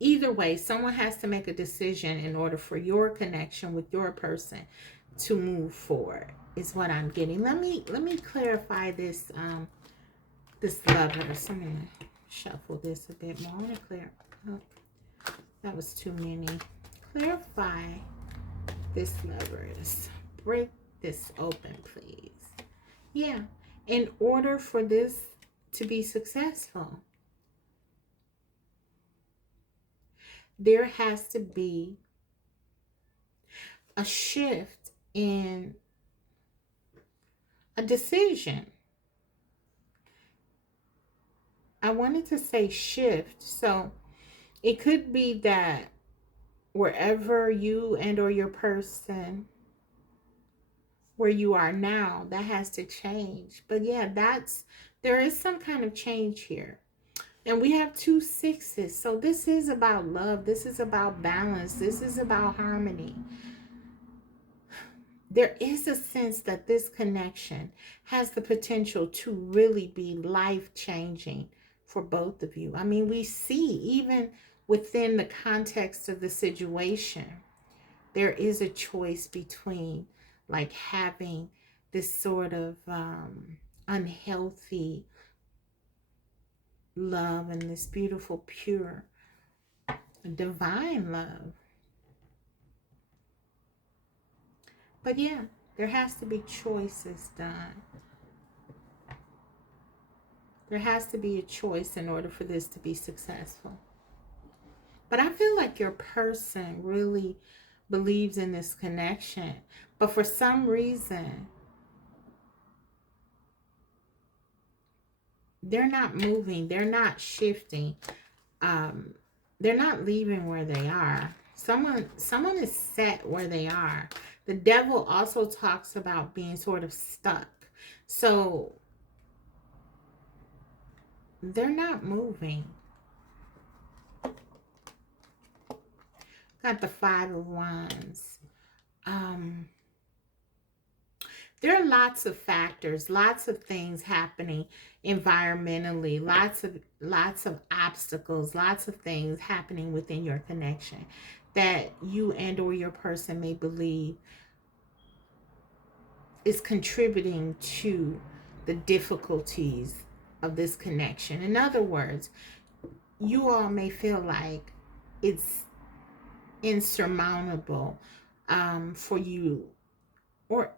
either way, someone has to make a decision in order for your connection with your person to move forward, is what I'm getting. Let me clarify this this lovers. I'm gonna shuffle this a bit more. I want to clear. Oh, that was too many. Clarify this lovers. Break this open, please. Yeah, in order for this to be successful, there has to be a shift in a decision. I wanted to say shift, so it could be that wherever you and or your person, where you are now, that has to change. But yeah, there is some kind of change here. And we have 2 6s. So this is about love. This is about balance. This is about harmony. There is a sense that this connection has the potential to really be life-changing for both of you. I mean, we see even within the context of the situation, there is a choice between like having this sort of unhealthy love and this beautiful, pure, divine love. But yeah, there has to be choices done. There has to be a choice in order for this to be successful. But I feel like your person really believes in this connection. But for some reason, they're not moving. They're not shifting. They're not leaving where they are. Someone is set where they are. The devil also talks about being sort of stuck. So they're not moving. Got the 5 of Wands. There are lots of factors, lots of things happening environmentally, lots of obstacles, lots of things happening within your connection that you and or your person may believe is contributing to the difficulties of this connection. In other words, you all may feel like it's insurmountable for you, or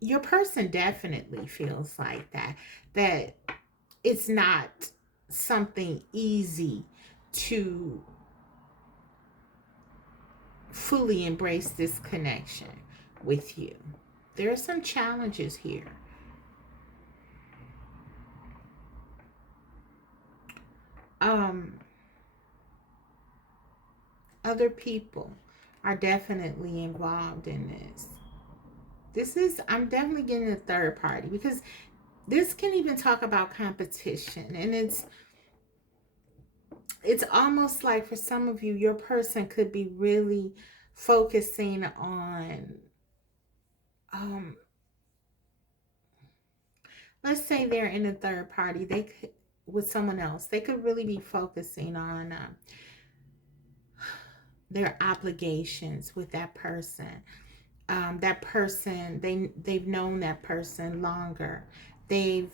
your person definitely feels like that it's not something easy to fully embrace this connection with you. There are some challenges here. Other people are definitely involved in this. I'm definitely getting a third party, because this can even talk about competition, and it's almost like for some of you, your person could be really focusing on let's say they're in a third party, they could, with someone else, they could really be focusing on their obligations with that person. That person, they've known that person longer. They've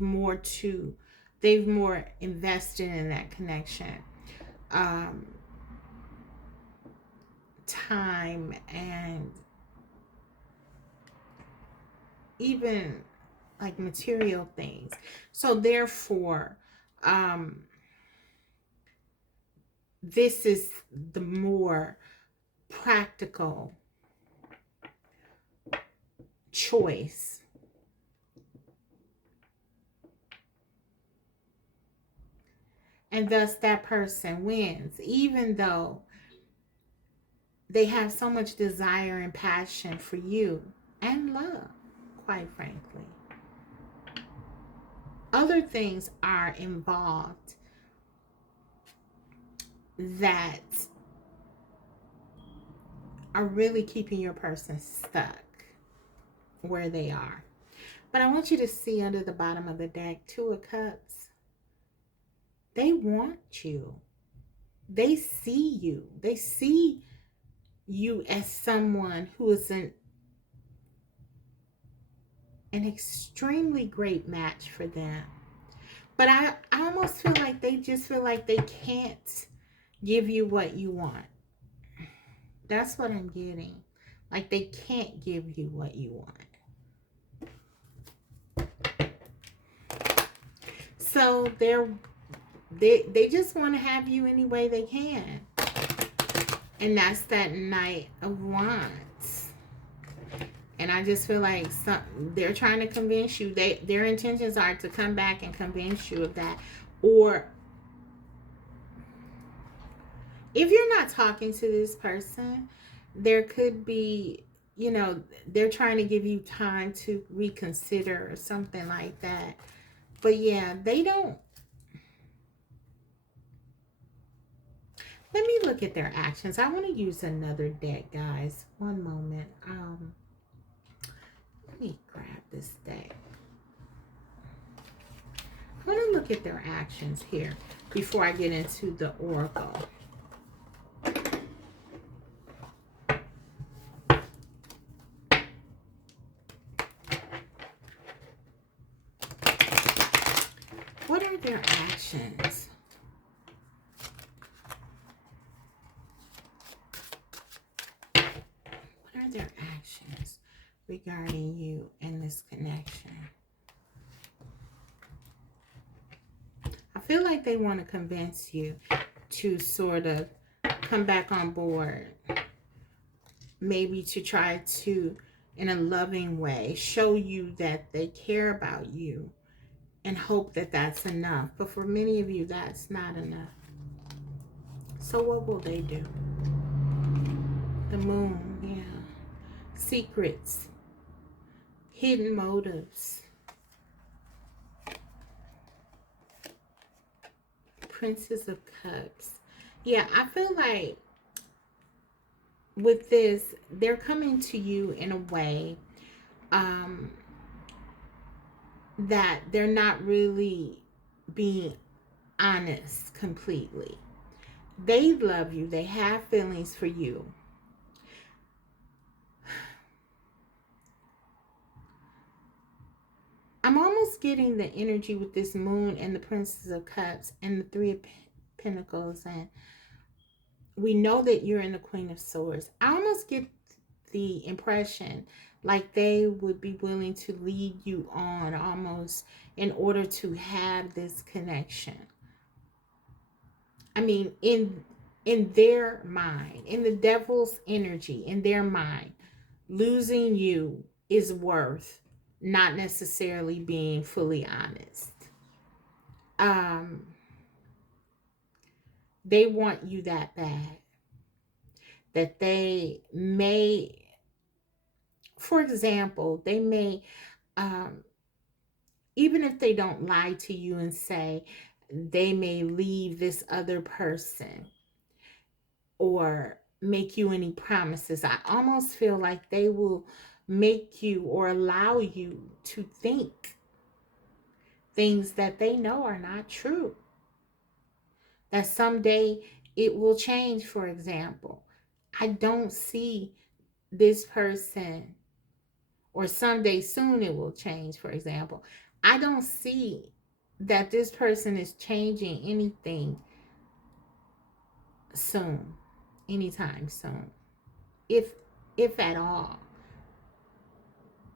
more invested in that connection. Time and even like material things. So therefore, this is the more practical choice. And thus that person wins, even though they have so much desire and passion for you and love, quite frankly. Other things are involved that are really keeping your person stuck where they are. But I want you to see under the bottom of the deck, Two of Cups. They want you. They see you. They see you as someone who is an extremely great match for them. But I almost feel like they just feel like they can't give you what you want. That's what I'm getting. Like they can't give you what you want. So they just want to have you any way they can. And that's that Knight of Wands. And I just feel like they're trying to convince you. Their intentions are to come back and convince you of that. Or if you're not talking to this person, there could be, they're trying to give you time to reconsider or something like that. But yeah, they don't. Let me look at their actions. I want to use another deck, guys. One moment. Let me grab this deck. I want to look at their actions here before I get into the oracle. What are their actions? What are their actions regarding you and this connection? I feel like they want to convince you to sort of come back on board. Maybe to try to, in a loving way, show you that they care about you and hope that that's enough. But for many of you, that's not enough. So what will they do? The Moon, yeah. Secrets. Hidden motives. Princess of Cups. Yeah, I feel like with this, they're coming to you in a way that they're not really being honest completely. They love you. They have feelings for you. I'm almost getting the energy with this Moon and the Princess of Cups and the Three of Pentacles. And we know that you're in the Queen of Swords. I almost get the impression like they would be willing to lead you on almost in order to have this connection. I mean, in their mind, in the devil's energy, in their mind, losing you is worth not necessarily being fully honest. They want you that bad that they may, for example, they may, even if they don't lie to you and say they may leave this other person or make you any promises, I almost feel like they will make you or allow you to think things that they know are not true. That someday it will change, for example. I don't see this person, or someday soon it will change, for example. I don't see that this person is changing anything soon, anytime soon, if at all.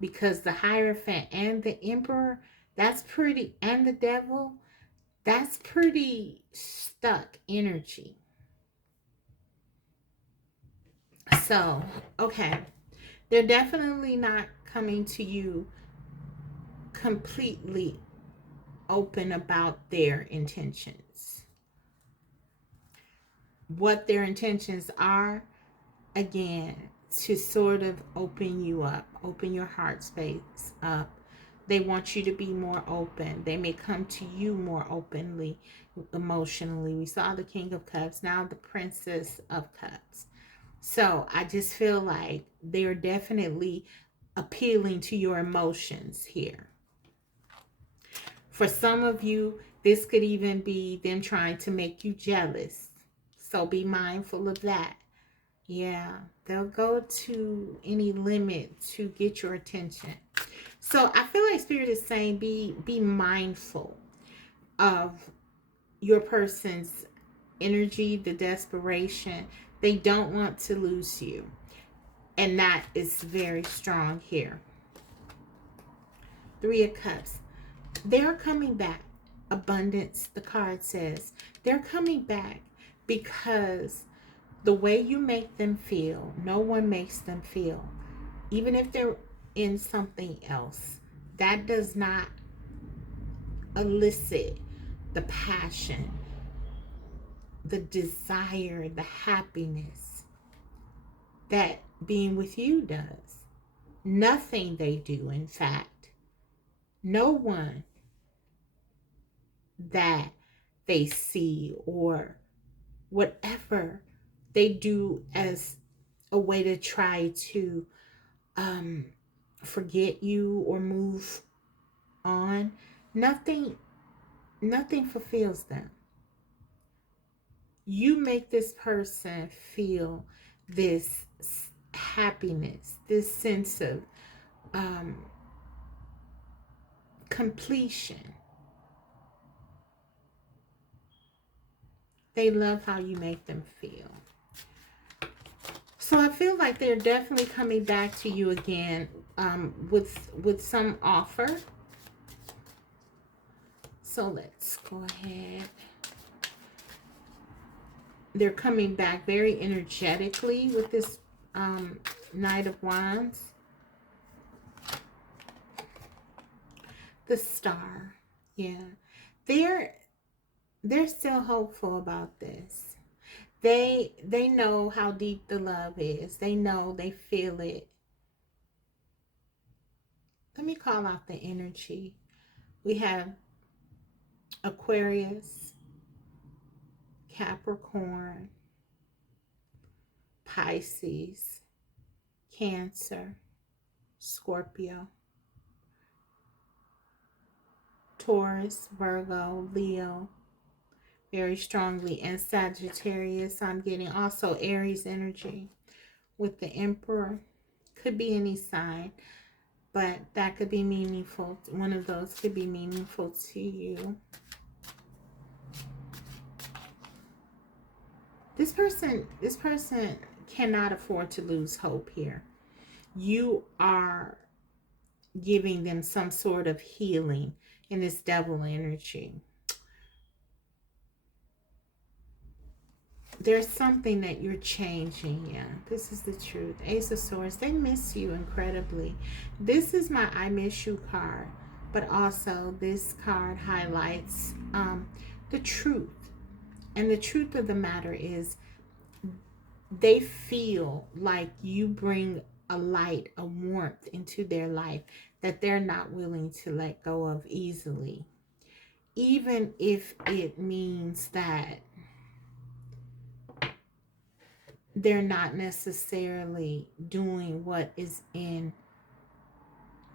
because the Hierophant and the Emperor, that's pretty, and the Devil, that's pretty stuck energy. So, okay, they're definitely not coming to you completely open about their intentions. What their intentions are, again, to sort of open you up, open your heart space up. They want you to be more open. They may come to you more openly, emotionally. We saw the King of Cups, now the Princess of Cups. So I just feel like they're definitely appealing to your emotions here. For some of you, this could even be them trying to make you jealous. So be mindful of that. Yeah, they'll go to any limit to get your attention. So I feel like Spirit is saying be mindful of your person's energy, the desperation. They don't want to lose you. And that is very strong here. Three of Cups. They're coming back. Abundance, the card says. They're coming back because the way you make them feel, no one makes them feel. Even if they're in something else, that does not elicit the passion, the desire, the happiness that being with you does. Nothing they do, in fact, no one that they see or whatever they do as a way to try to forget you or move on, nothing fulfills them. You make this person feel this happiness, this sense of completion. They love how you make them feel. So I feel like they're definitely coming back to you again with some offer. So let's go ahead. They're coming back very energetically with this Knight of Wands. The Star. Yeah. They're still hopeful about this. They know how deep the love is. They know, they feel it. Let me call out the energy. We have Aquarius, Capricorn, Pisces, Cancer, Scorpio, Taurus, Virgo, Leo, very strongly, and Sagittarius. I'm getting also Aries energy with the Emperor. Could be any sign, but that could be meaningful. One of those could be meaningful to you. This person cannot afford to lose hope here. You are giving them some sort of healing in this devil energy. There's something that you're changing. Yeah, this is the truth. Ace of Swords, they miss you incredibly. This is my I miss you card, but also this card highlights the truth. And the truth of the matter is they feel like you bring a light, a warmth into their life that they're not willing to let go of easily. Even if it means that they're not necessarily doing what is in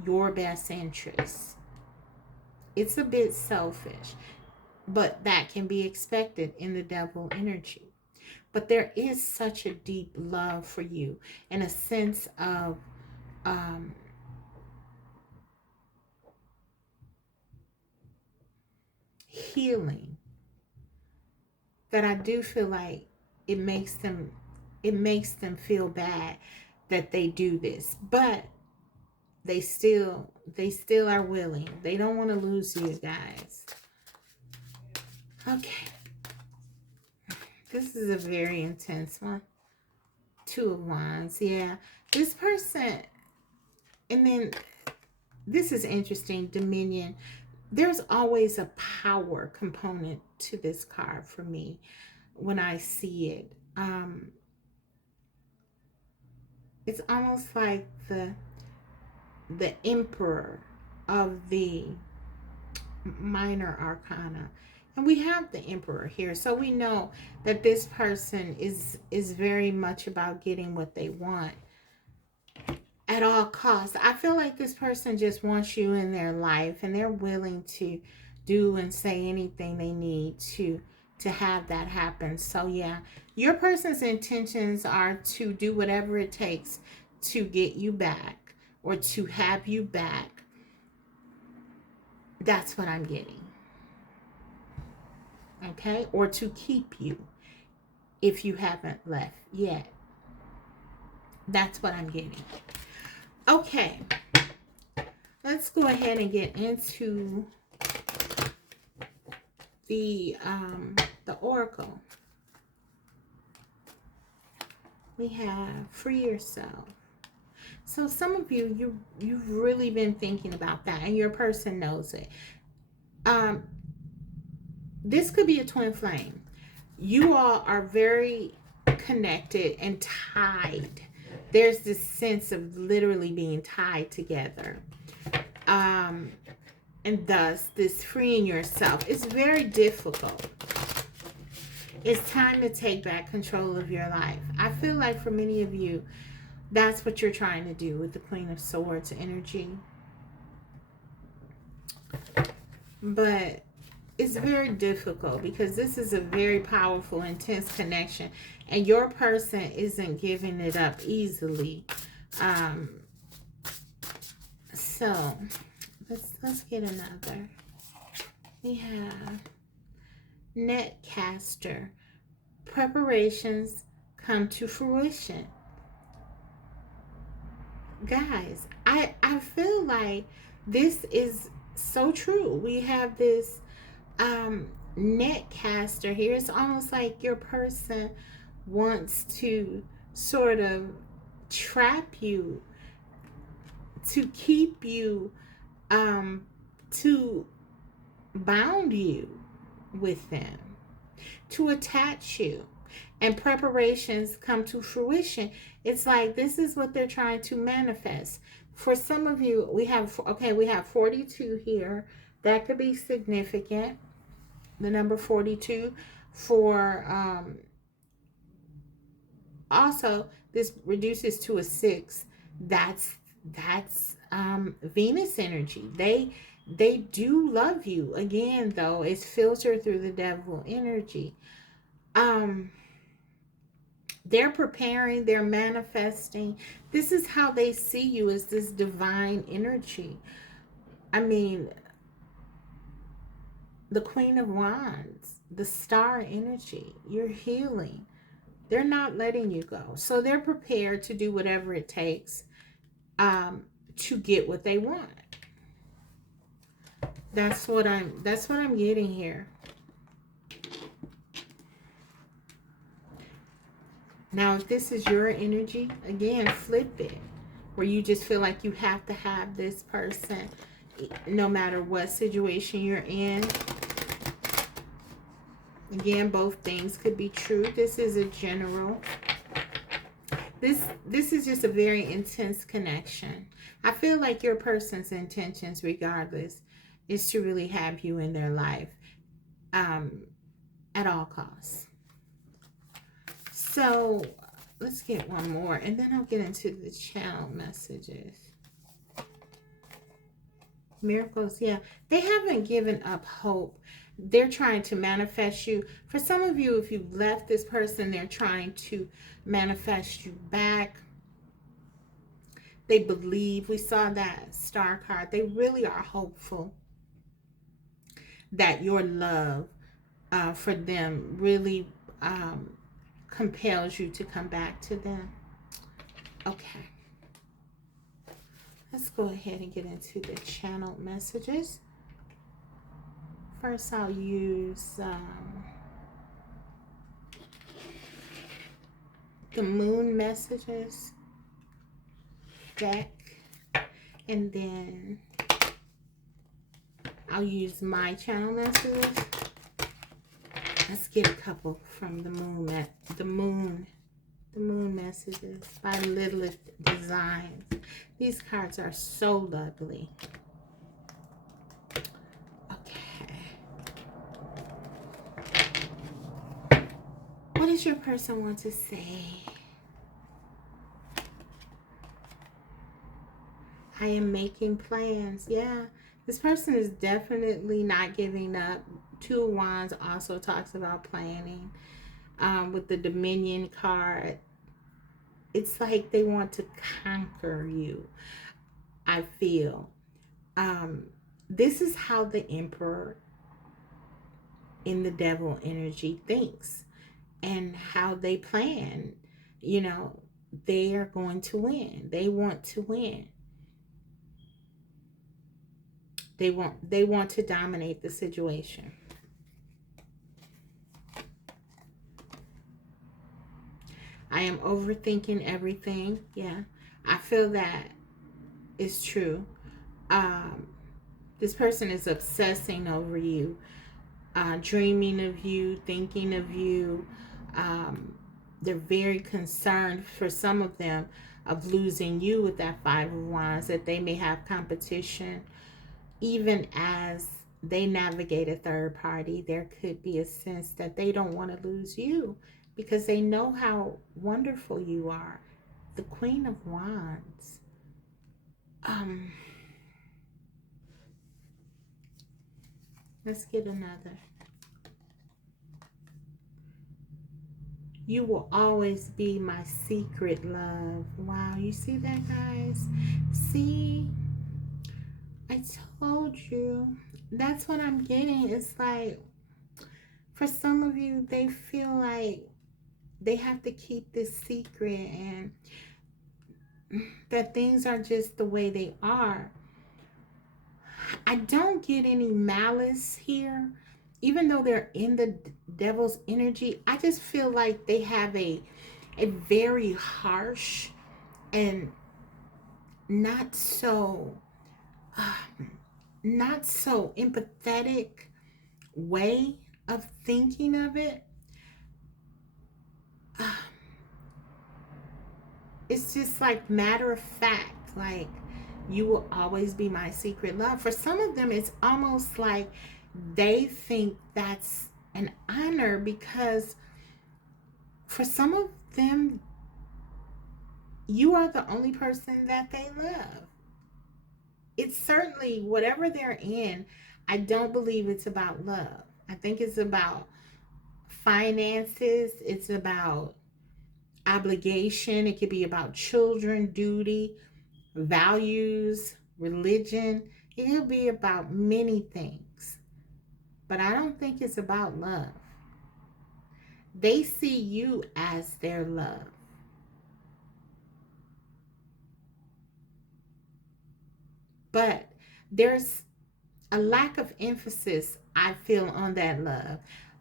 your best interest. It's a bit selfish, but that can be expected in the devil energy. But there is such a deep love for you and a sense of healing that I do feel like it makes them feel bad that they do this. But they still are willing. They don't want to lose you guys. Okay. This is a very intense one. Two of Wands. Yeah. This person, and then this is interesting. Dominion. There's always a power component to this card for me when I see it. It's almost like the emperor of the minor arcana, and we have the emperor here, so we know that this person is very much about getting what they want at all costs. I feel like this person just wants you in their life, and they're willing to do and say anything they need to have that happen. So yeah, your person's intentions are to do whatever it takes to get you back or to have you back. That's what I'm getting. Okay? Or to keep you if you haven't left yet. That's what I'm getting. Okay. Let's go ahead and get into the oracle. We have free yourself. So some of you've really been thinking about that, and your person knows it. This could be a twin flame. You all are very connected and tied. There's this sense of literally being tied together. And thus, this freeing yourself is very difficult. It's time to take back control of your life. I feel like for many of you, that's what you're trying to do with the Queen of Swords energy. But it's very difficult because this is a very powerful, intense connection, and your person isn't giving it up easily. So let's get another. We have Netcaster. Preparations come to fruition. Guys, I feel like this is so true. We have this Netcaster here. It's almost like your person wants to sort of trap you, to keep you, to bound you with them, to attach you. And preparations come to fruition. It's like this is what they're trying to manifest. For some of you, we have 42 here. That could be significant. The number 42 for also this reduces to a 6. That's Venus energy. They do love you. Again, though, it's filtered through the devil energy. They're preparing, they're manifesting. This is how they see you, as this divine energy. I mean, the Queen of Wands, the star energy, you're healing. They're not letting you go. So they're prepared to do whatever it takes to get what they want. That's what I'm getting here. Now, if this is your energy, again, flip it. Where you just feel like you have to have this person no matter what situation you're in. Again, both things could be true. This is a general. This is just a very intense connection. I feel like your person's intentions, regardless, is to really have you in their life at all costs. So let's get one more, and then I'll get into the channel messages. Miracles, yeah. They haven't given up hope. They're trying to manifest you. For some of you, if you've left this person, they're trying to manifest you back. They believe. We saw that star card. They really are hopeful that your love for them really compels you to come back to them. Okay. Let's go ahead and get into the channeled messages. First, I'll use the moon messages deck, and then I'll use my channel messages. Let's get a couple from the moon messages by Lilith Designs. These cards are so lovely. Okay. What does your person want to say? I am making plans. Yeah, this person is definitely not giving up. Two of Wands also talks about planning. With the Dominion card, it's like they want to conquer you, I feel. This is how the Emperor in the Devil energy thinks and how they plan. You know, they are going to win. They want to win. They want to dominate the situation. I am overthinking everything. Yeah, I feel that is true. This person is obsessing over you, dreaming of you, thinking of you. They're very concerned, for some of them, of losing you with that Five of Wands, that they may have competition. Even as they navigate a third party, there could be a sense that they don't want to lose you because they know how wonderful you are. The Queen of Wands. Let's get another. You will always be my secret love. Wow, you see that, guys? See? I told you. That's what I'm getting. It's like, for some of you, they feel like they have to keep this secret and that things are just the way they are. I don't get any malice here. Even though they're in the Devil's energy, I just feel like they have a very harsh and not so empathetic way of thinking of it. It's just like matter of fact, like, you will always be my secret love. For some of them, it's almost like they think that's an honor, because for some of them, you are the only person that they love. It's certainly, whatever they're in, I don't believe it's about love. I think it's about finances. It's about obligation. It could be about children, duty, values, religion. It could be about many things. But I don't think it's about love. They see you as their love. But there's a lack of emphasis, I feel, on that love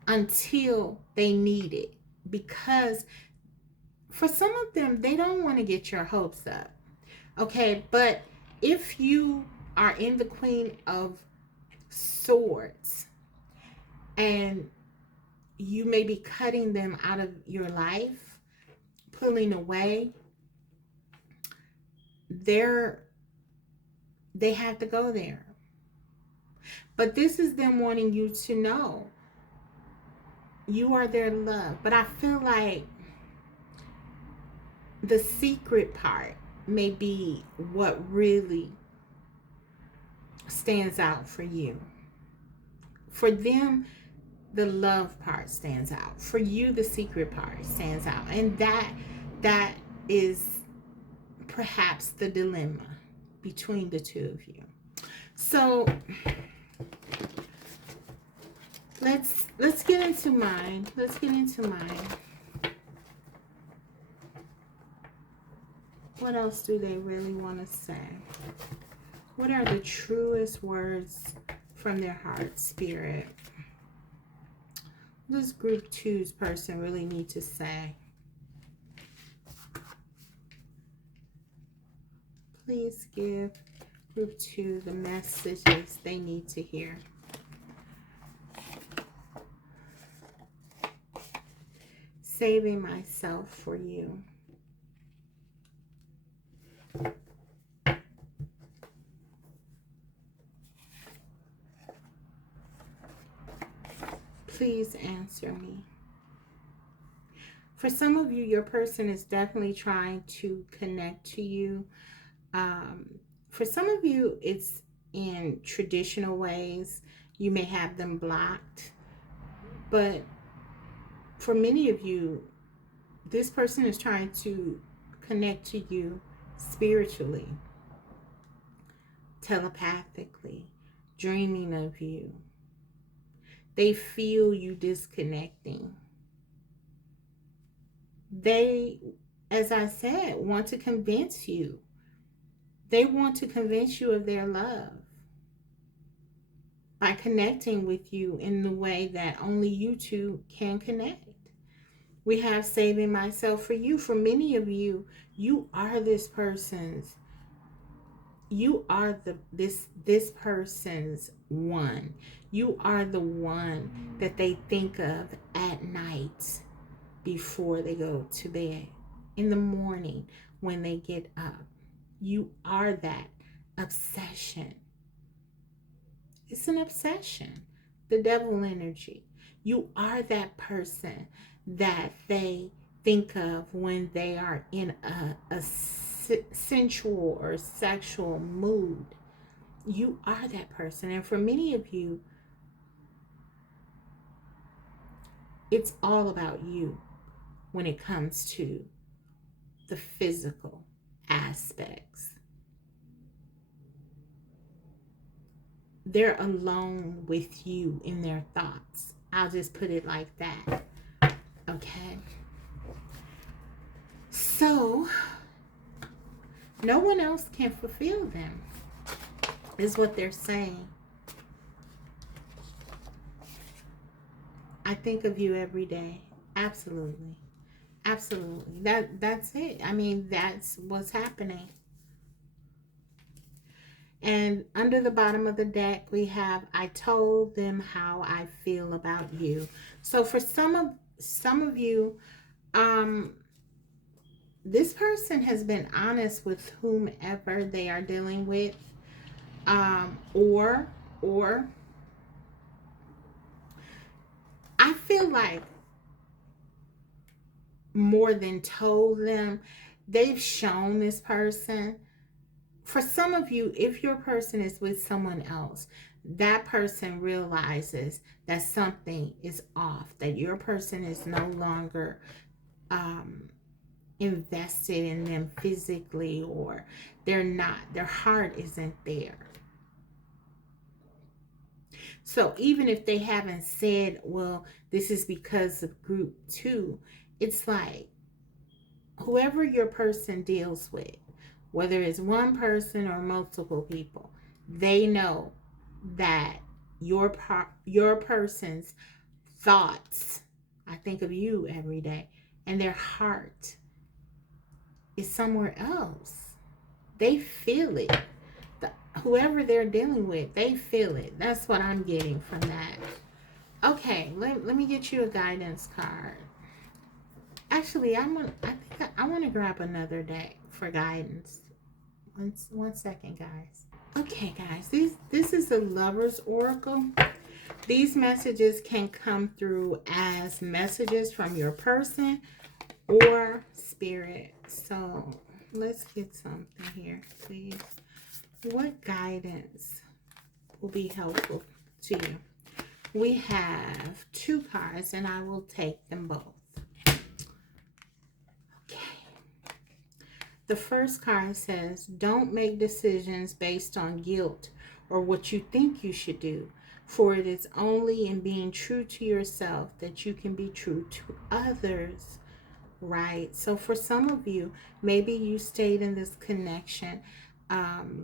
until they need it. Because for some of them, they don't want to get your hopes up. Okay, but if you are in the Queen of Swords and you may be cutting them out of your life, pulling away, they have to go there. But this is them wanting you to know you are their love. But I feel like the secret part may be what really stands out for you. For them, the love part stands out. For you, the secret part stands out. And that is perhaps the dilemma between the two of you. So let's get into mine. Let's get into mine. What else do they really want to say? What are the truest words from their heart, Spirit? What does group 2's person really need to say? Please give group 2 the messages they need to hear. Saving myself for you. Please answer me. For some of you, your person is definitely trying to connect to you. For some of you, it's in traditional ways. You may have them blocked. But for many of you, this person is trying to connect to you spiritually, telepathically, dreaming of you. They feel you disconnecting. They, as I said, want to convince you. They want to convince you of their love by connecting with you in the way that only you two can connect. We have saving myself for you. For many of you, you are this person's. You are this person's one. You are the one that they think of at night before they go to bed, in the morning when they get up. You are that obsession. It's an obsession. The devil energy. You are that person that they think of when they are in a sensual or sexual mood. You are that person. And for many of you, it's all about you when it comes to the physical aspects. They're alone with you in their thoughts. I'll just put it like that. Okay? So, no one else can fulfill them, is what they're saying. I think of you every day. Absolutely. Absolutely. That's it. I mean, that's what's happening. And under the bottom of the deck, we have, I told them how I feel about you. So for some of you, this person has been honest with whomever they are dealing with, or I feel like more than told them, they've shown this person. For some of you, if your person is with someone else, that person realizes that something is off, that your person is no longer invested in them physically, or their heart isn't there. So even if they haven't said, well, this is because of group 2, it's like whoever your person deals with, whether it's one person or multiple people, they know that your person's thoughts, I think of you every day, and their heart is somewhere else. They feel it. Whoever they're dealing with, they feel it. That's what I'm getting from that. Okay, let me get you a guidance card. Actually, I want to grab another deck for guidance. One second, guys. Okay, guys, this is the Lover's Oracle. These messages can come through as messages from your person or spirit. So let's get something here, please. What guidance will be helpful to you? We have 2 cards, and I will take them both. The first card says, don't make decisions based on guilt or what you think you should do, for it is only in being true to yourself that you can be true to others. Right? So for some of you, maybe you stayed in this connection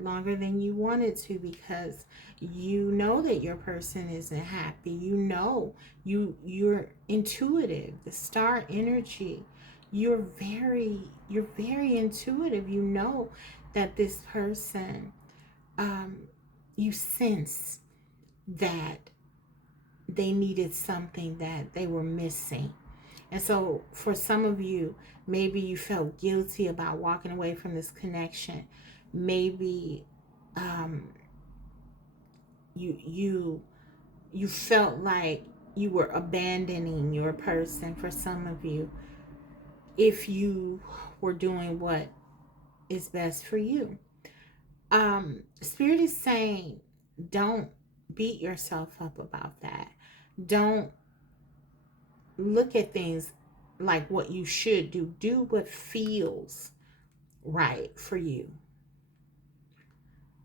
longer than you wanted to, because you know that your person isn't happy. You know, you're intuitive. The star energy, you're very intuitive. You know that this person, um, you sense that they needed something that they were missing. And so for some of you, maybe you felt guilty about walking away from this connection. Maybe um, you felt like you were abandoning your person. For some of you, if you were doing what is best for you. Spirit is saying, don't beat yourself up about that. Don't look at things like what you should do. Do what feels right for you.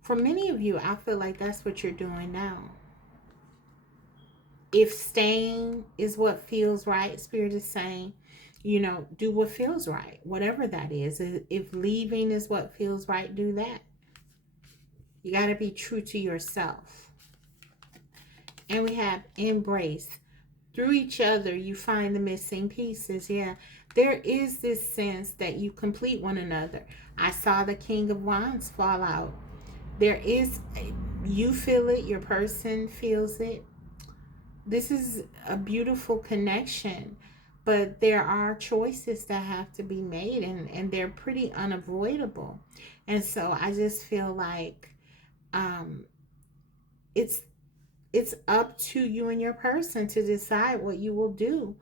For many of you, I feel like that's what you're doing now. If staying is what feels right, Spirit is saying, do what feels right, whatever that is. If leaving is what feels right, do that. You got to be true to yourself. And we have embrace. Through each other, you find the missing pieces. Yeah, there is this sense that you complete one another. I saw the King of Wands fall out. You feel it, your person feels it. This is a beautiful connection, but there are choices that have to be made, and they're pretty unavoidable. And so I just feel like um, it's up to you and your person to decide what you will do.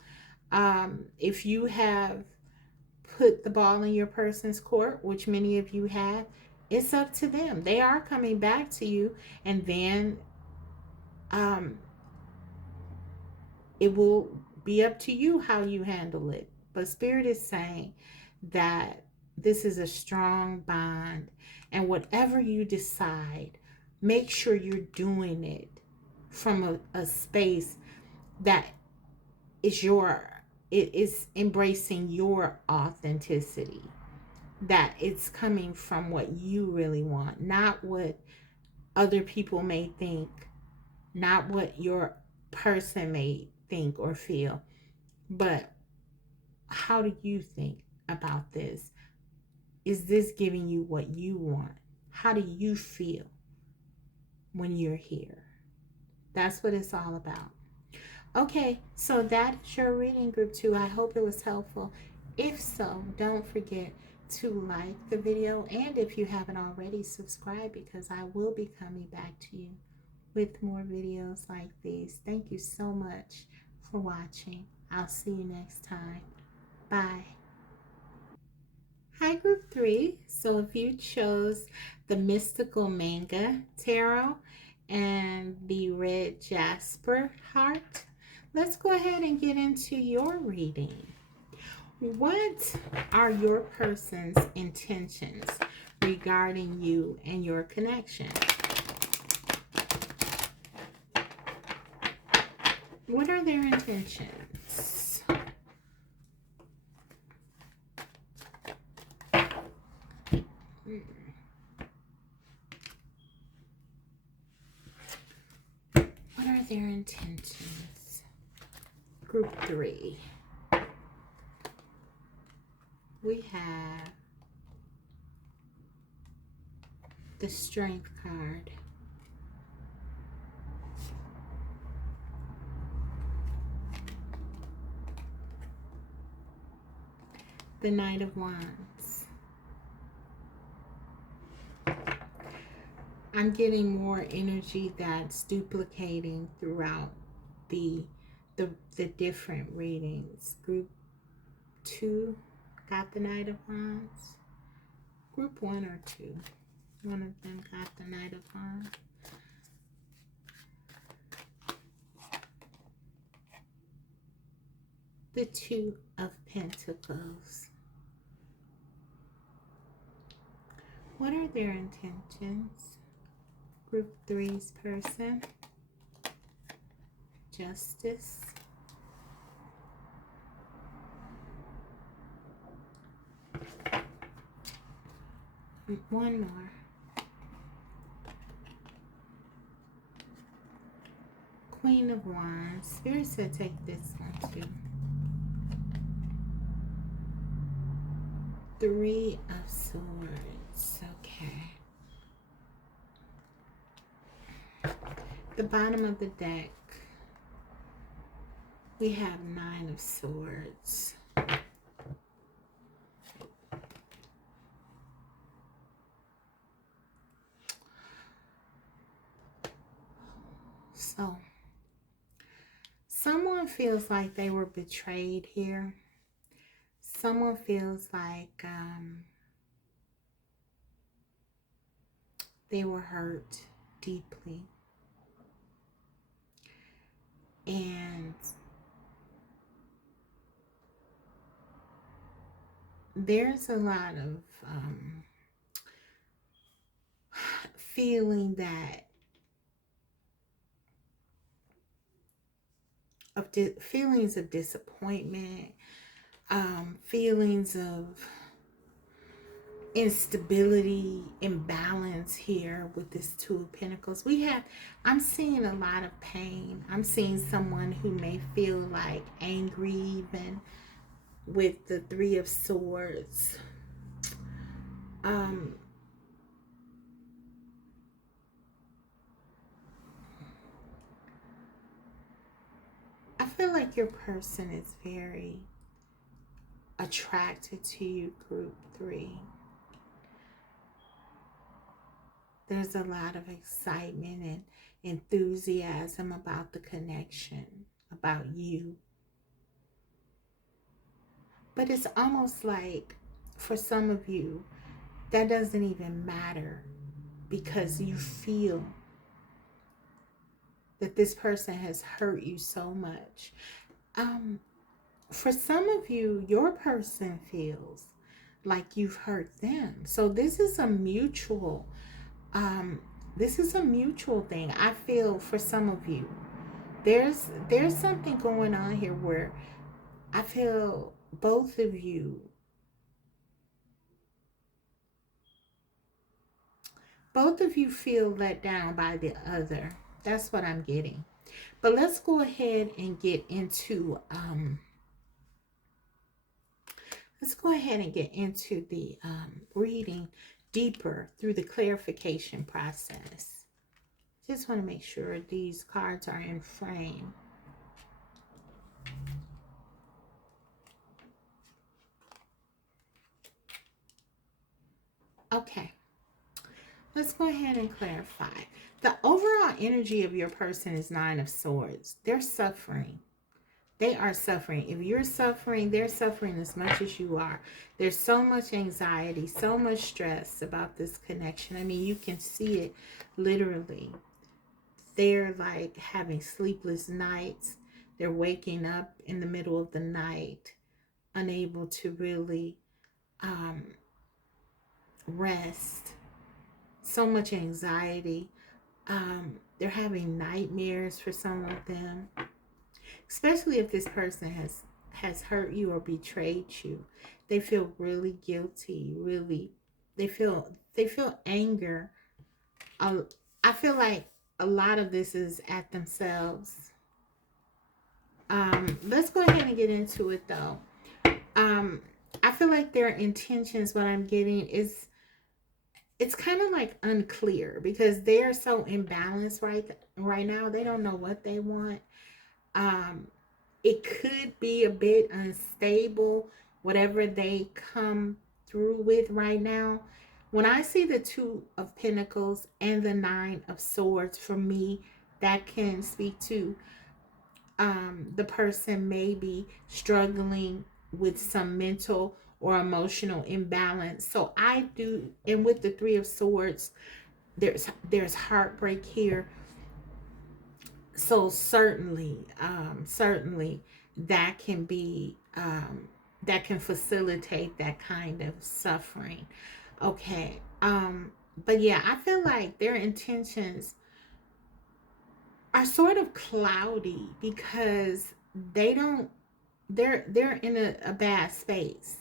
If you have put the ball in your person's court, which many of you have, it's up to them. They are coming back to you, and then um, it will be up to you how you handle it. But Spirit is saying that this is a strong bond, and whatever you decide, make sure you're doing it from a space that it is embracing your authenticity, that it's coming from what you really want, not what other people may think, not what your person may think or feel, but how do you think about this? Is this giving you what you want? How do you feel when you're here? That's what it's all about. Okay, so that's your reading, group 2. I hope it was helpful. If so, don't forget to like the video, and if you haven't already, subscribe, because I will be coming back to you with more videos like these. Thank you so much for watching. I'll see you next time. Bye. Hi, group 3. So if you chose the Mystical Manga Tarot and the Red Jasper Heart, let's go ahead and get into your reading. What are your person's intentions regarding you and your connection? What are their intentions? What are their intentions? Group 3. We have the Strength card. The Knight of Wands. I'm getting more energy that's duplicating throughout the different readings. Group 2 got the Knight of Wands. Group 1 or 2. One of them got the Knight of Wands. The Two of Pentacles. What are their intentions? Group 3's person. Justice. One more. Queen of Wands. Spirit said take this one too. Three of Swords. Okay. The bottom of the deck, we have Nine of Swords. So, someone feels like they were betrayed here. Someone feels like they were hurt deeply. And there's a lot of feeling that feelings of disappointment, feelings of instability, imbalance here with this Two of Pentacles. I'm seeing a lot of pain. I'm seeing someone who may feel like angry even with the Three of Swords. I feel like your person is very attracted to you, Group 3. There's a lot of excitement and enthusiasm about the connection, about you. But it's almost like, for some of you, that doesn't even matter because you feel that this person has hurt you so much. For some of you, your person feels like you've hurt them. So this is a mutual thing. I feel for some of you, there's something going on here where I feel both of you feel let down by the other. That's what I'm getting. But let's go ahead and get into the reading deeper through the clarification process. Just want to make sure these cards are in frame. Okay. Let's go ahead and clarify. The overall energy of your person is Nine of Swords. They're suffering. They are suffering. If you're suffering, they're suffering as much as you are. There's so much anxiety, so much stress about this connection. I mean, you can see it literally. They're like having sleepless nights. They're waking up in the middle of the night, unable to really rest. So much anxiety. They're having nightmares for some of them, especially if this person has hurt you or betrayed you. They feel really guilty. Really, they feel anger. I feel like a lot of this is at themselves. Let's go ahead and get into it though. I feel like their intentions, what I'm getting is, it's kind of like unclear because they're so imbalanced right now. They don't know what they want. It could be a bit unstable, whatever they come through with right now. When I see the Two of Pentacles and the Nine of Swords, for me, that can speak to the person may be struggling with some mental or emotional imbalance. So I do, and with the Three of Swords, there's heartbreak here. So certainly that can be that can facilitate that kind of suffering. Okay. But yeah, I feel like their intentions are sort of cloudy because they're in a bad space.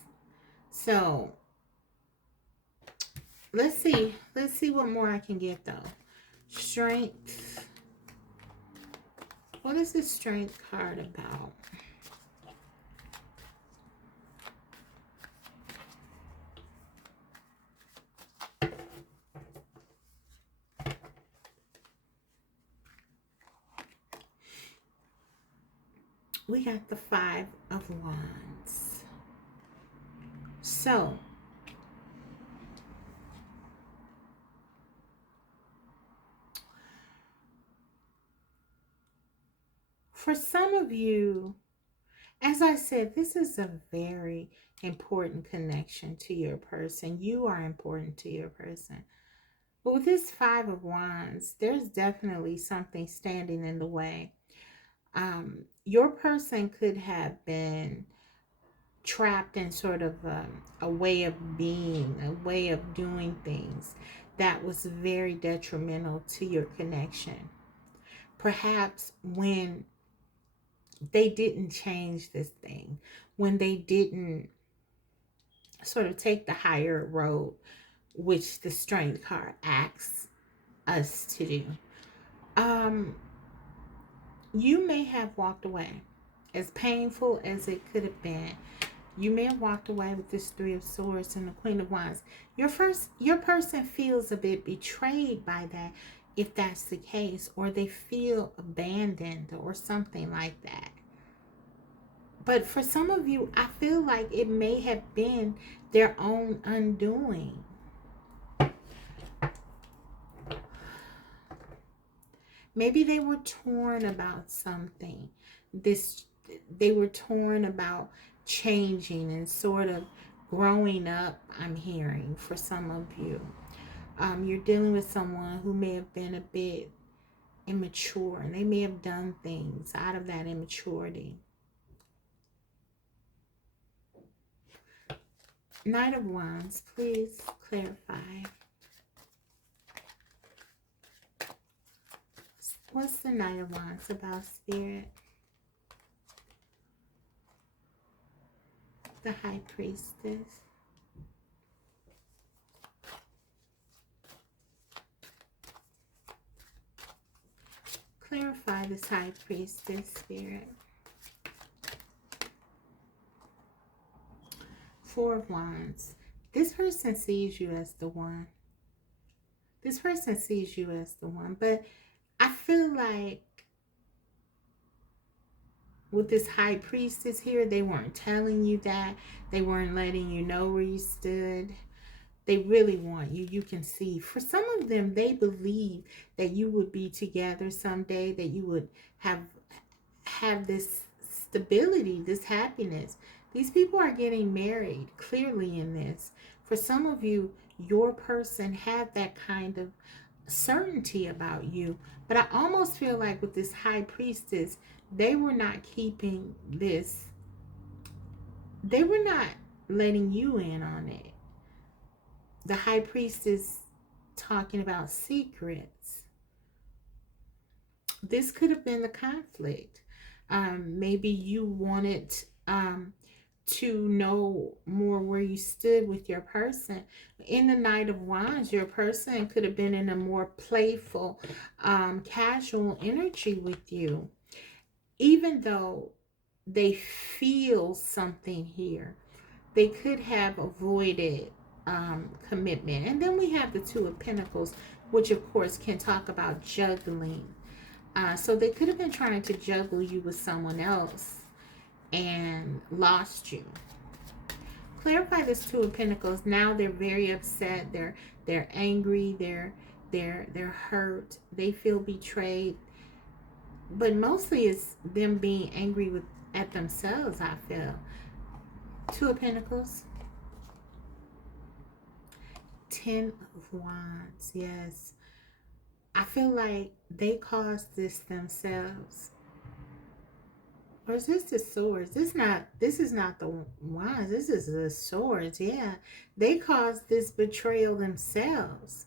So let's see what more I can get though. Strength, What is the Strength card about? We got the Five of Wands. So, for some of you, as I said, this is a very important connection to your person. You are important to your person. But with this Five of Wands, there's definitely something standing in the way. Your person could have been trapped in sort of a way of being, a way of doing things that was very detrimental to your connection. Perhaps when they didn't change this thing, when they didn't sort of take the higher road, which the Strength card asks us to do. You may have walked away. As painful as it could have been, you may have walked away with this Three of Swords and the Queen of Wands. Your person feels a bit betrayed by that, if that's the case, or they feel abandoned or something like that. But for some of you, I feel like it may have been their own undoing. Maybe they were torn about something. They were torn about changing and sort of growing up, I'm hearing, for some of you. You're dealing with someone who may have been a bit immature, and they may have done things out of that immaturity. Knight of Wands, please clarify. What's the Knight of Wands about, Spirit? The High Priestess. Clarify this High Priestess, Spirit. Four of Wands. This person sees you as the one. This person sees you as the one. But I feel like with this High Priestess here, they weren't telling you that. They weren't letting you know where you stood. They really want you. You can see. For some of them, they believe that you would be together someday, that you would have this stability, this happiness. These people are getting married, clearly in this. For some of you, your person had that kind of certainty about you. But I almost feel like with this High Priestess, they were not keeping this. They were not letting you in on it. The High Priestess talking about secrets. This could have been the conflict. Maybe you wanted to know more where you stood with your person. In the Knight of Wands, your person could have been in a more playful, casual energy with you. Even though they feel something here, they could have avoided commitment. And then we have the Two of Pentacles, which of course can talk about juggling. So they could have been trying to juggle you with someone else and lost you. Clarify this Two of Pentacles. Now they're very upset. They're angry. They're hurt. They feel betrayed. But mostly it's them being angry at themselves, I feel. Two of Pentacles. Ten of Wands. Yes. I feel like they caused this themselves. Or is this the Swords? This is not the Wands. This is the Swords. Yeah. They caused this betrayal themselves.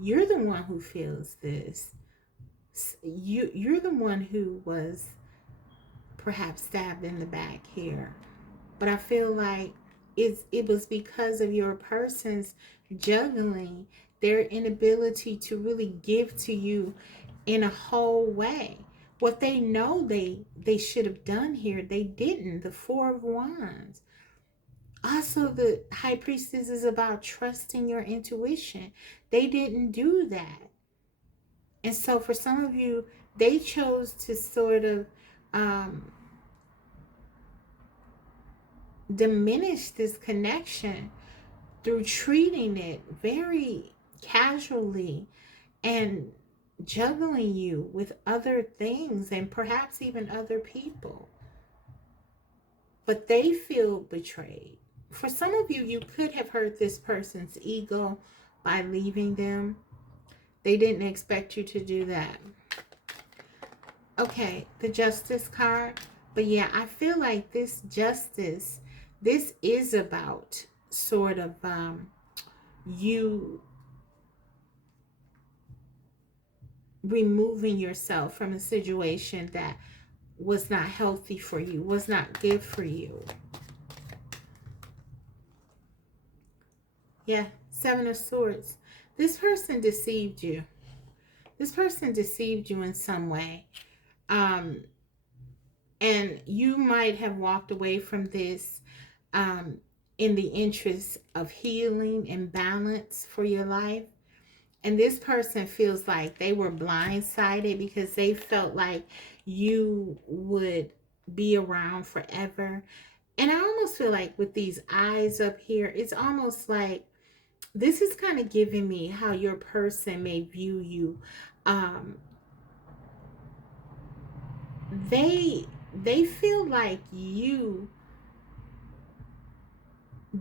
You're the one who feels this. You're the one who was perhaps stabbed in the back here. But I feel like it was because of your person's juggling, their inability to really give to you in a whole way. What they know they should have done here, they didn't. The Four of Wands. Also, the High Priestess is about trusting your intuition. They didn't do that. And so for some of you, they chose to sort of diminish this connection through treating it very casually and juggling you with other things and perhaps even other people. But they feel betrayed. For some of you, you could have hurt this person's ego by leaving them. They didn't expect you to do that. Okay, the Justice card. But yeah, I feel like this Justice, this is about sort of you removing yourself from a situation that was not healthy for you, was not good for you. Yeah, Seven of Swords. This person deceived you. This person deceived you in some way. And you might have walked away from this in the interest of healing and balance for your life. And this person feels like they were blindsided because they felt like you would be around forever. And I almost feel like with these eyes up here, it's almost like this is kind of giving me how your person may view you. They feel like you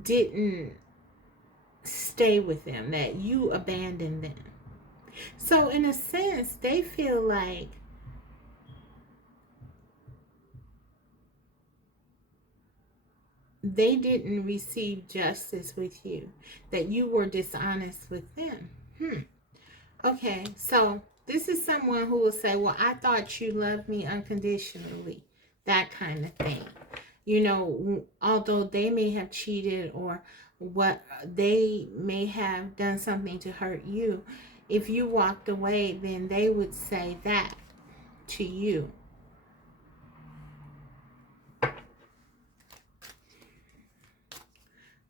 didn't stay with them, that you abandoned them. So in a sense, they feel like they didn't receive justice with you, that you were dishonest with them. Okay, so this is someone who will say, well, I thought you loved me unconditionally. That kind of thing. You know, although they may have cheated or what, they may have done something to hurt you. If you walked away, then they would say that to you.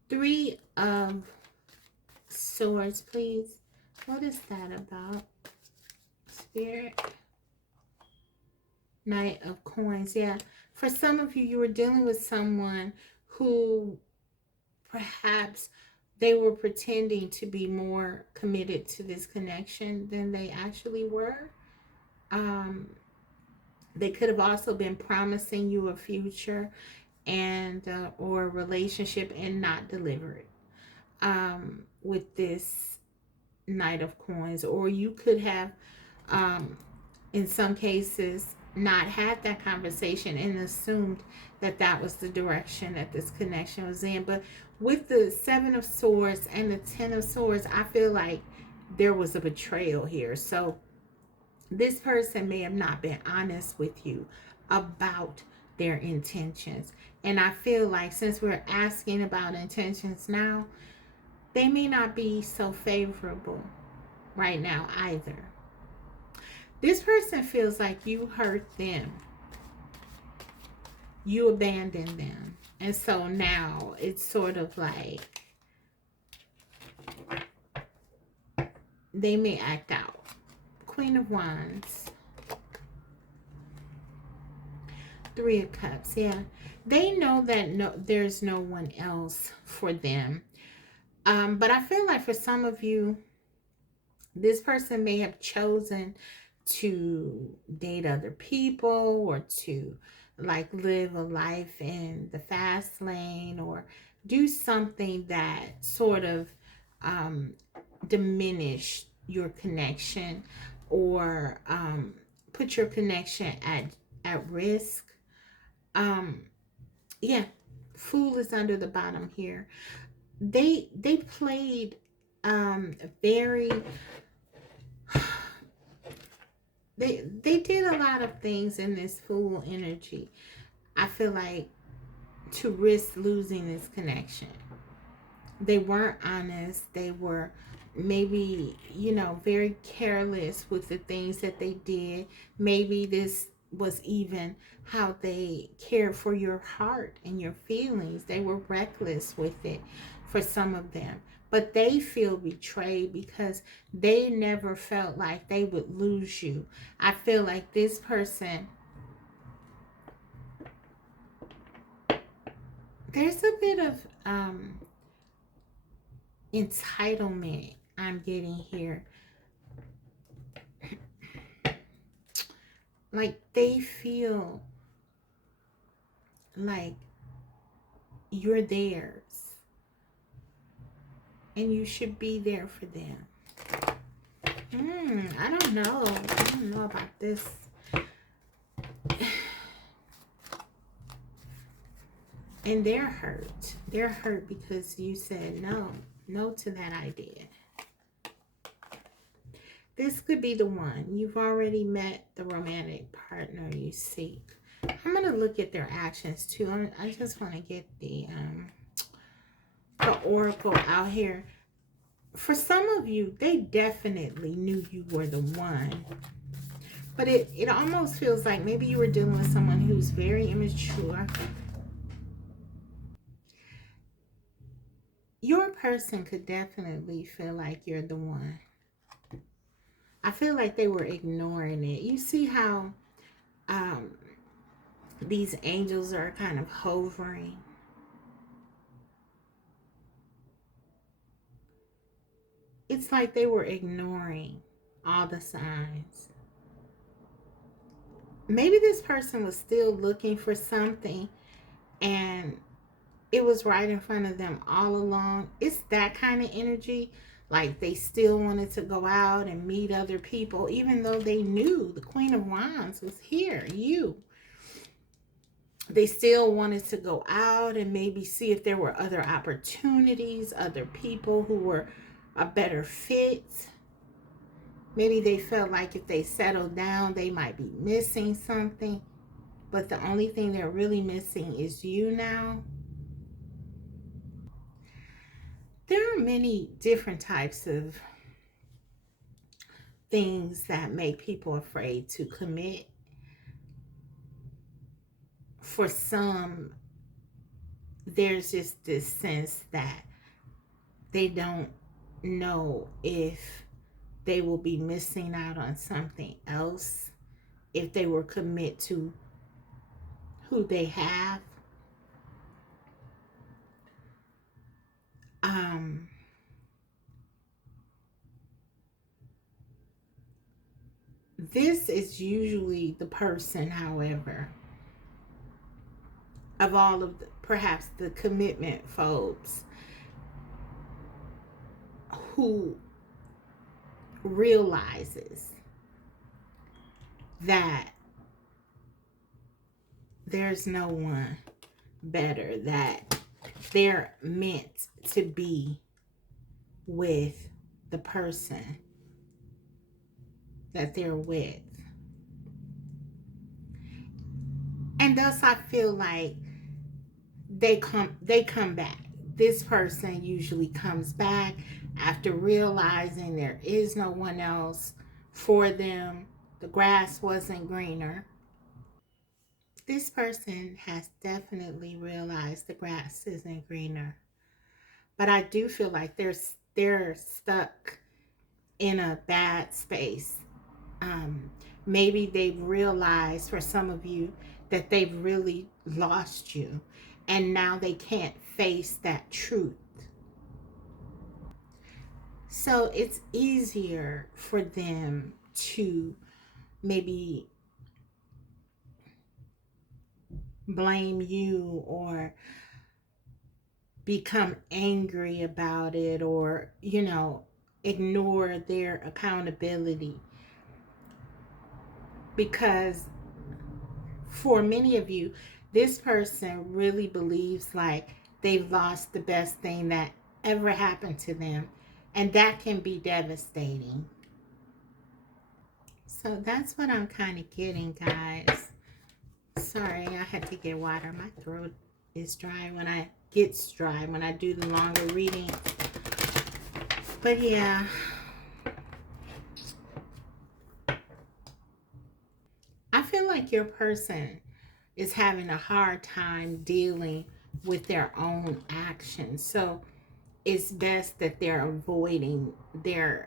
Three of Swords, please. What is that about? Spirit. Knight of Coins. Yeah. For some of you, you were dealing with someone who perhaps they were pretending to be more committed to this connection than they actually were. They could have also been promising you a future and or a relationship and not delivered with this Knight of Coins. Or you could have in some cases not had that conversation and assumed that that was the direction that this connection was in. But with the Seven of Swords and the Ten of Swords, I feel like there was a betrayal here. So this person may have not been honest with you about their intentions. And I feel like since we're asking about intentions now, they may not be so favorable right now either. This person feels like you hurt them. You abandoned them. And so now it's sort of like they may act out. Queen of Wands. Three of Cups. Yeah. They know that there's no one else for them. But I feel like for some of you, this person may have chosen to date other people or to like live a life in the fast lane or do something that sort of diminish your connection or put your connection at risk. Yeah, Fool is under the bottom here. They played very they did a lot of things in this Fool energy, I feel like, to risk losing this connection. They weren't honest. They were maybe, you know, very careless with the things that they did. Maybe this was even how they cared for your heart and your feelings. They were reckless with it for some of them. But they feel betrayed because they never felt like they would lose you. I feel like this person, there's a bit of entitlement I'm getting here. Like they feel like you're theirs and you should be there for them. I don't know. I don't know about this. And they're hurt. They're hurt because you said no to that idea. This could be the one. You've already met the romantic partner you seek. I'm going to look at their actions too. I just want to get the oracle out here. For some of you, they definitely knew you were the one. But it almost feels like maybe you were dealing with someone who's very immature. Your person could definitely feel like you're the one. I feel like they were ignoring it. You see how these angels are kind of hovering. It's like they were ignoring all the signs. Maybe this person was still looking for something and it was right in front of them all along. It's that kind of energy. Like they still wanted to go out and meet other people, even though they knew the Queen of Wands was here, you. They still wanted to go out and maybe see if there were other opportunities, other people who were a better fit. Maybe they felt like if they settled down, they might be missing something. But the only thing they're really missing is you now. There are many different types of things that make people afraid to commit. For some, there's just this sense that they don't know if they will be missing out on something else if they were commit to who they have. This is usually the person, however, of all of perhaps the commitment phobes who realizes that there's no one better, that they're meant to be with the person that they're with. And thus I feel like they come back. This person usually comes back after realizing there is no one else for them. The grass wasn't greener. This person has definitely realized the grass isn't greener. But I do feel like they're stuck in a bad space. Maybe they've realized, for some of you, that they've really lost you and now they can't face that truth. So it's easier for them to maybe blame you or become angry about it, or, you know, ignore their accountability. Because for many of you, this person really believes like they've lost the best thing that ever happened to them. And that can be devastating. So that's what I'm kind of getting, guys. Sorry, I had to get water. My throat is dry when I do the longer reading. But yeah, I feel like your person is having a hard time dealing with their own actions. So it's best that they're avoiding them.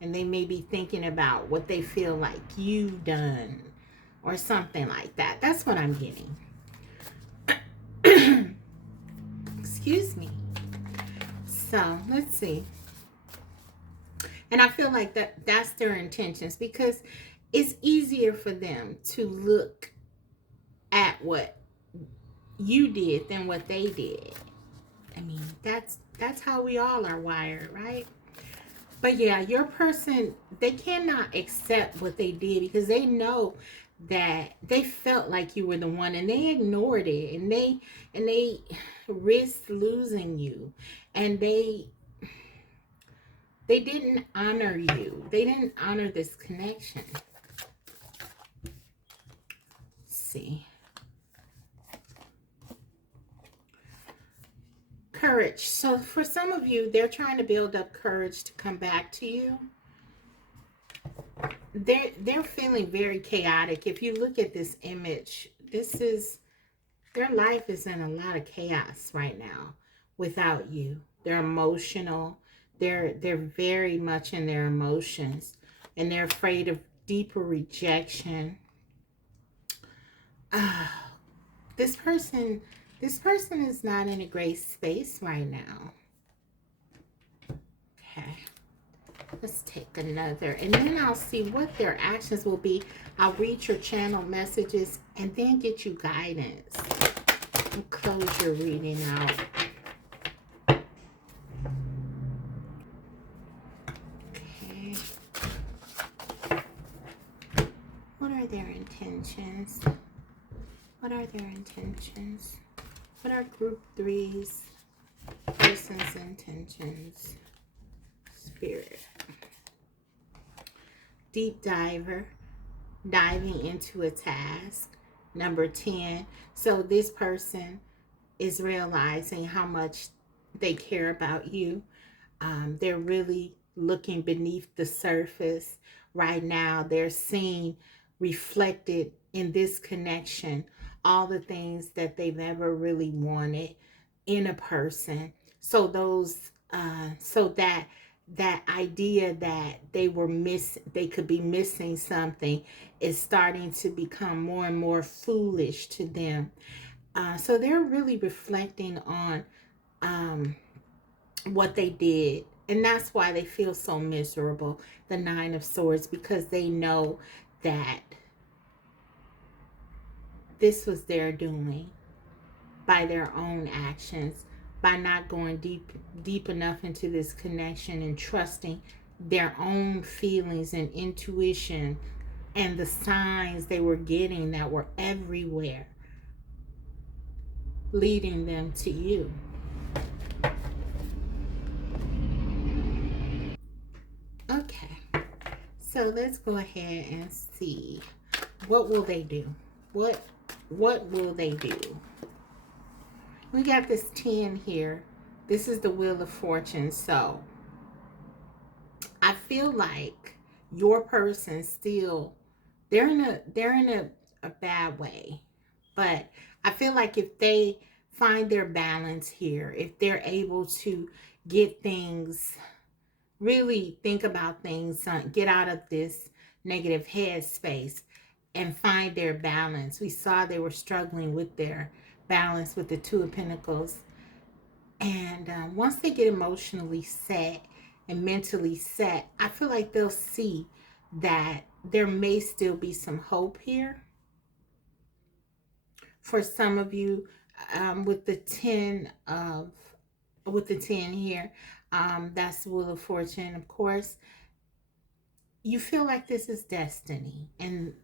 And they may be thinking about what they feel like you've done or something like that. That's what I'm getting. Excuse me. So let's see. And I feel like that's their intentions, because it's easier for them to look at what you did than what they did. I mean, that's how we all are wired, right? But yeah, your person, they cannot accept what they did because they know that they felt like you were the one, and they ignored it, and they risked losing you, and they didn't honor you. They didn't honor this connection. Let's see. Courage. So for some of you, they're trying to build up courage to come back to you. They're feeling very chaotic. If you look at this image, this is their life is in a lot of chaos right now without you. They're emotional. They're very much in their emotions, and they're afraid of deeper rejection. Uh, this person this person is not in a great space right now. Okay. Let's take another, and then I'll see what their actions will be. I'll read your channel messages and then get you guidance. And close your reading out. Okay. What are their intentions? What are their intentions? What are group three's person's intentions? Spirit. Deep diver, diving into a task. Number 10. So this person is realizing how much they care about you. They're really looking beneath the surface right now. They're seeing reflected in this connection all the things that they've ever really wanted in a person. So that idea that they could be missing something is starting to become more and more foolish to them. So they're really reflecting on what they did, and that's why they feel so miserable. The Nine of Swords, because they know that this was their doing by their own actions, by not going deep enough into this connection and trusting their own feelings and intuition and the signs they were getting that were everywhere leading them to you. Okay, so let's go ahead and see, what will they do? What will they do? We got this 10 here. This is the Wheel of Fortune. So I feel like your person still, they're in a bad way. But I feel like if they find their balance here, if they're able to get things, really think about things, get out of this negative headspace and find their balance. We saw they were struggling with their balance with the Two of Pentacles. And once they get emotionally set and mentally set, I feel like they'll see that there may still be some hope here. For some of you, with the 10 here, that's the Wheel of Fortune, of course. You feel like this is destiny, and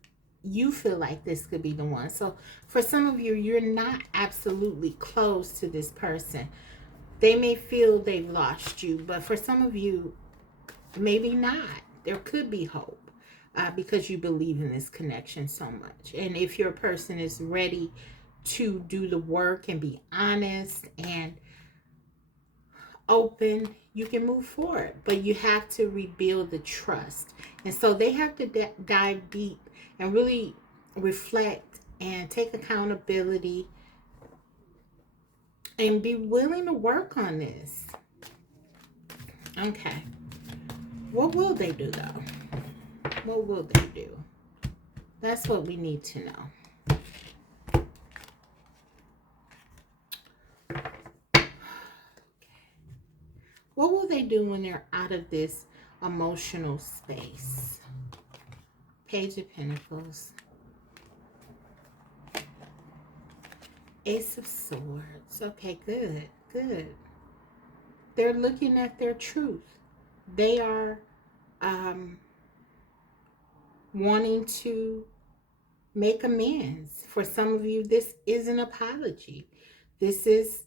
you feel like this could be the one. So for some of you, you're not absolutely close to this person. They may feel they've lost you, but for some of you, maybe not. There could be hope, because you believe in this connection so much. And if your person is ready to do the work and be honest and open, you can move forward. But you have to rebuild the trust. And so they have to dive deep and really reflect and take accountability and be willing to work on this. Okay. What will they do, though? What will they do? That's what we need to know. What will they do when they're out of this emotional space? Page of Pentacles. Ace of Swords. Okay, good, good. They're looking at their truth. They are wanting to make amends. For some of you, this is an apology. This is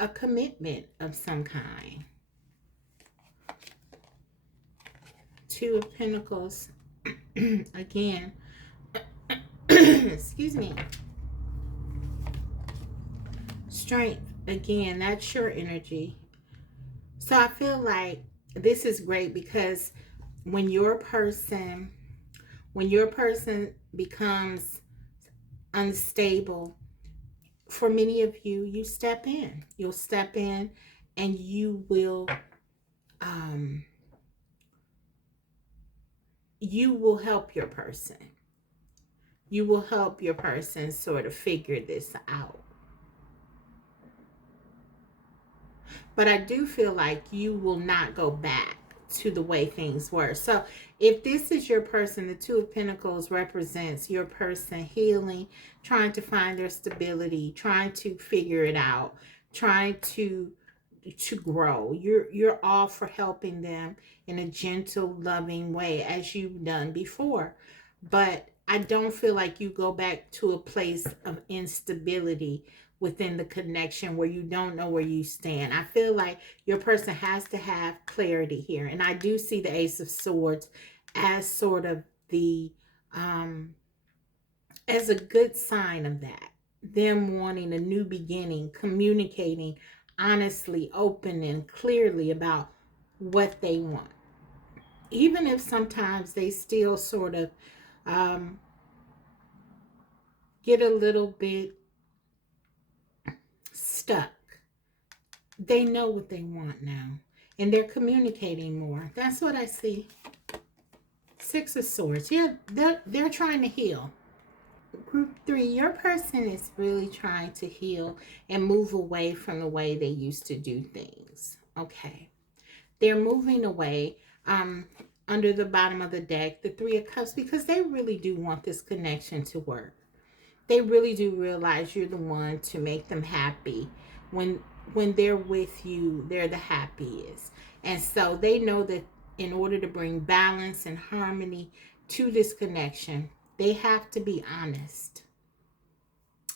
a commitment of some kind. Two of Pentacles. Again. Excuse me. Strength. Again, that's your energy. So I feel like this is great because when your person becomes unstable, for many of you, you step in. You'll step in and you will help your person. You will help your person sort of figure this out. But I do feel like you will not go back to the way things were. So if this is your person, the Two of Pentacles represents your person healing, trying to find their stability, trying to figure it out, trying to grow. You're all for helping them in a gentle, loving way as you've done before. But I don't feel like you go back to a place of instability within the connection where you don't know where you stand. I feel like your person has to have clarity here. And I do see the Ace of Swords as sort of the as a good sign of that. Them wanting a new beginning, communicating honestly, open and clearly about what they want. Even if sometimes they still sort of get a little bit stuck. They know what they want now. And they're communicating more. That's what I see. Six of Swords. Yeah, they're trying to heal. Group 3, your person is really trying to heal and move away from the way they used to do things. Okay. They're moving away under the bottom of the deck, the Three of Cups, because they really do want this connection to work. They really do realize you're the one to make them happy. When they're with you, they're the happiest. And so they know that in order to bring balance and harmony to this connection, they have to be honest.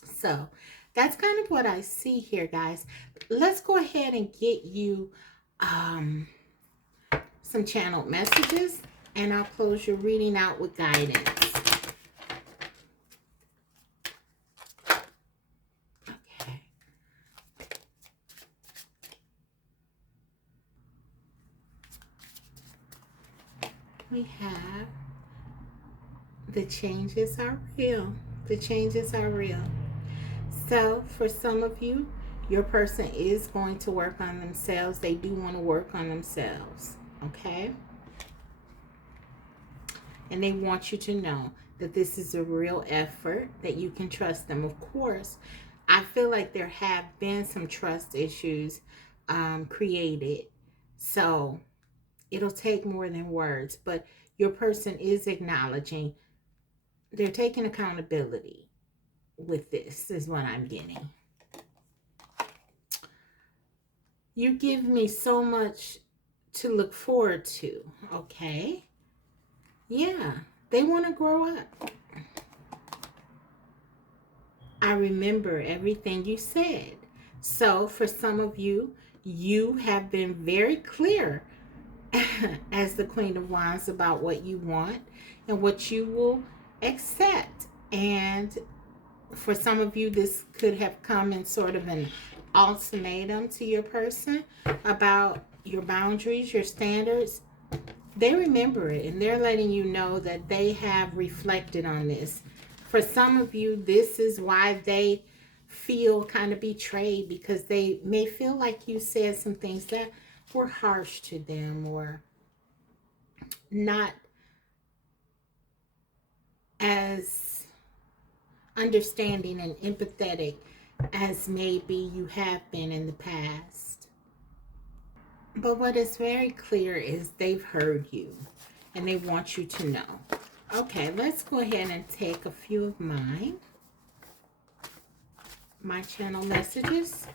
So that's kind of what I see here, guys. Let's go ahead and get you some channeled messages, and I'll close your reading out with guidance. Okay. We have the changes are real. The changes are real. So for some of you, your person is going to work on themselves. They do want to work on themselves. Okay? And they want you to know that this is a real effort, that you can trust them. Of course, I feel like there have been some trust issues created. So it'll take more than words. But your person is acknowledging, they're taking accountability with this, is what I'm getting. You give me so much to look forward to. Okay? Yeah, they want to grow up. I remember everything you said. So for some of you, you have been very clear as the Queen of Wands about what you want and what you will accept. And for some of you, this could have come in sort of an ultimatum to your person about your boundaries, your standards, they remember it and they're letting you know that they have reflected on this. For some of you, this is why they feel kind of betrayed, because they may feel like you said some things that were harsh to them or not as understanding and empathetic as maybe you have been in the past. But what is very clear is they've heard you and they want you to know. Okay, let's go ahead and take a few of my channel messages.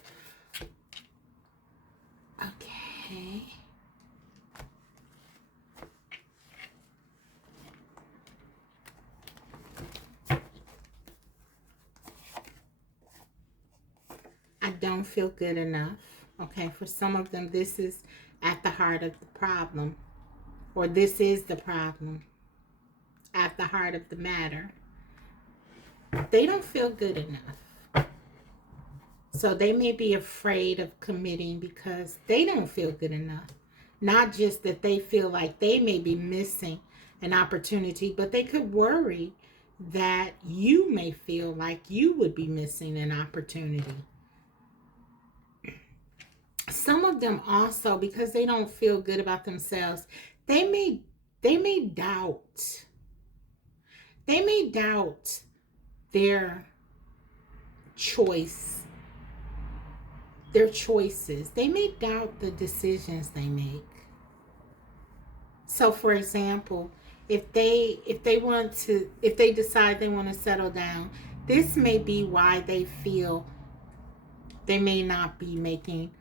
Okay. I don't feel good enough. Okay, for some of them, this is at the heart of the problem, or this is the problem at the heart of the matter. They don't feel good enough. So they may be afraid of committing because they don't feel good enough. Not just that they feel like they may be missing an opportunity, but they could worry that you may feel like you would be missing an opportunity. Some of them also, because they don't feel good about themselves, they may doubt. They may doubt their choice, their choices. They may doubt the decisions they make. So for example, if they decide they want to settle down, this may be why they feel they may not be making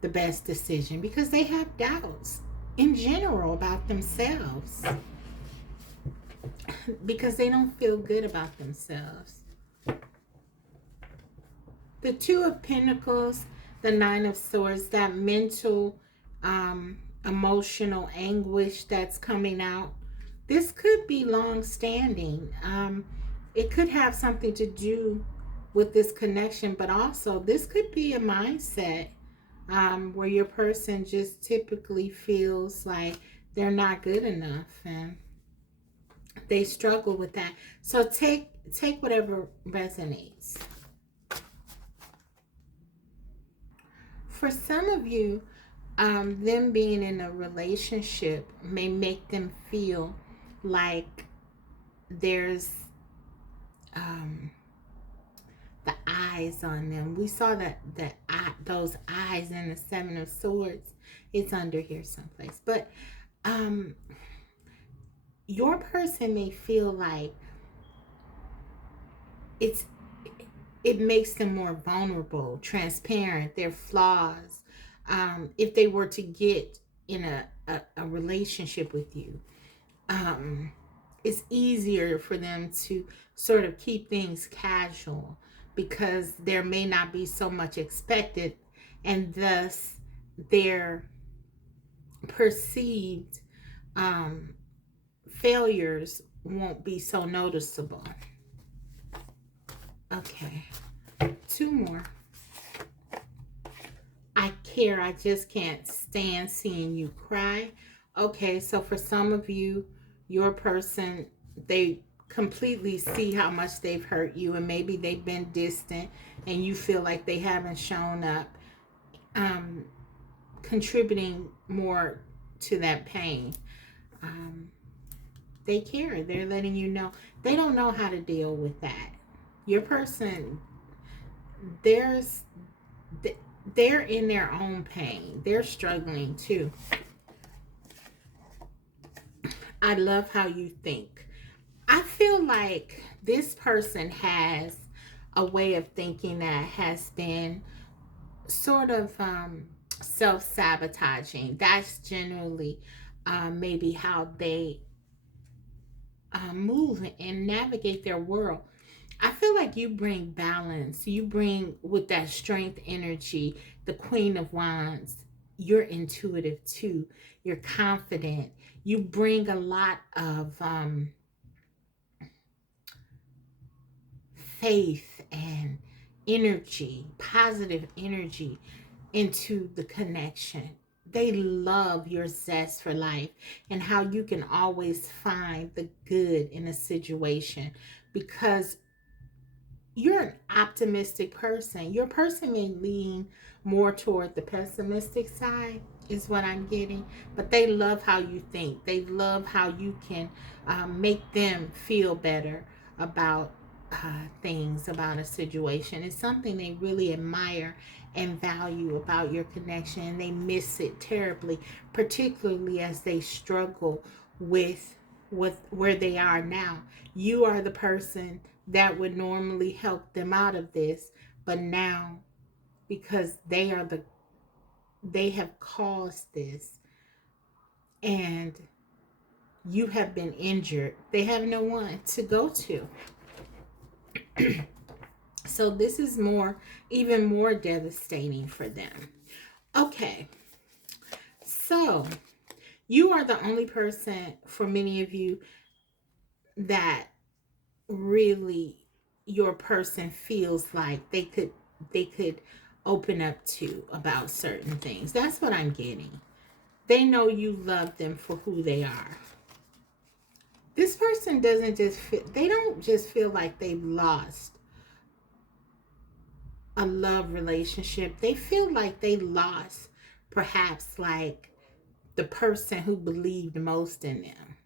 the best decision, because they have doubts in general about themselves, because they don't feel good about themselves. The Two of Pentacles, the Nine of Swords, that mental, emotional anguish that's coming out. This could be long-standing. It could have something to do with this connection, but also this could be a mindset where your person just typically feels like they're not good enough and they struggle with that. So take whatever resonates. For some of you, them being in a relationship may make them feel like there's the eyes on them. We saw that those eyes in the Seven of Swords. It's under here someplace. But your person may feel like it makes them more vulnerable, transparent, their flaws. If they were to get in a relationship with you, it's easier for them to sort of keep things casual because there may not be so much expected, and thus their perceived failures won't be so noticeable. Okay, two more. I care. I just can't stand seeing you cry. Okay, so for some of you, your person, they completely see how much they've hurt you, and maybe they've been distant and you feel like they haven't shown up, contributing more to that pain. They care. They're letting you know. They don't know how to deal with that. Your person, they're in their own pain. They're struggling too. I love how you think. I feel like this person has a way of thinking that has been sort of self-sabotaging. That's generally maybe how they move and navigate their world. I feel like you bring balance. You bring, with that strength energy, the Queen of Wands. You're intuitive too. You're confident. You bring a lot of faith and energy, positive energy into the connection. They love your zest for life and how you can always find the good in a situation because you're an optimistic person. Your person may lean more toward the pessimistic side, is what I'm getting. But they love how you think. They love how you can make them feel better about things, about a situation. It's something they really admire and value about your connection, and they miss it terribly, particularly as they struggle with where they are now. You are the person that would normally help them out of this, but now because they have caused this and you have been injured, they have no one to go to. So this is even more devastating for them. Okay, so you are the only person for many of you that really your person feels like they could open up to about certain things. That's what I'm getting. They know you love them for who they are. This person doesn't just feel, they don't just feel like they've lost a love relationship. They feel like they lost perhaps like the person who believed most in them.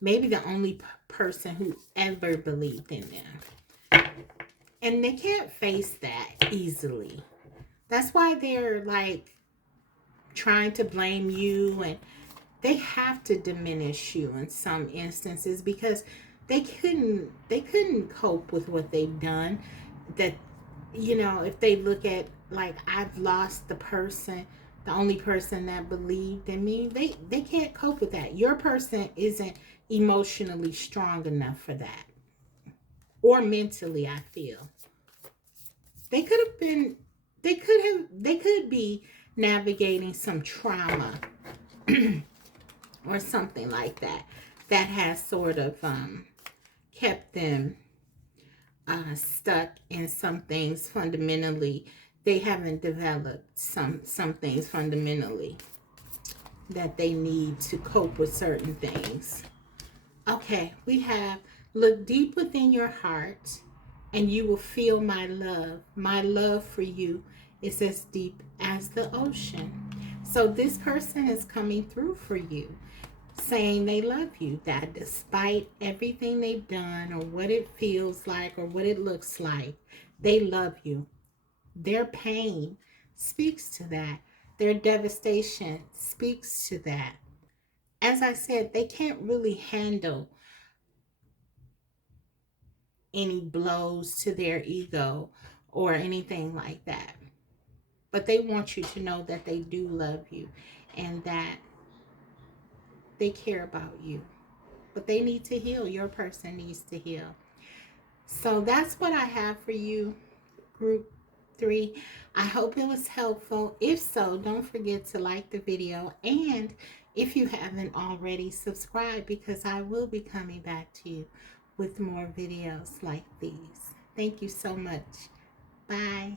Maybe the only person who ever believed in them. And they can't face that easily. That's why they're like trying to blame you, and they have to diminish you in some instances because they couldn't cope with what they've done. That, if they look at like, I've lost the only person that believed in me, they can't cope with that. Your person isn't emotionally strong enough for that, or mentally, I feel. They could have been they could be navigating some trauma or something like that that has sort of kept them stuck in some things fundamentally. They haven't developed some things fundamentally that they need to cope with certain things. Okay, we have, look deep within your heart and you will feel my love. My love for you is as deep as the ocean. So this person is coming through for you, saying they love you, that despite everything they've done or what it feels like or what it looks like, they love you. Their pain speaks to that. Their devastation speaks to that. As I said, they can't really handle any blows to their ego or anything like that. But they want you to know that they do love you and that they care about you. But they need to heal. Your person needs to heal. So that's what I have for you, group 3. I hope it was helpful. If so, don't forget to like the video, and if you haven't already, subscribe, because I will be coming back to you with more videos like these. Thank you so much. Bye.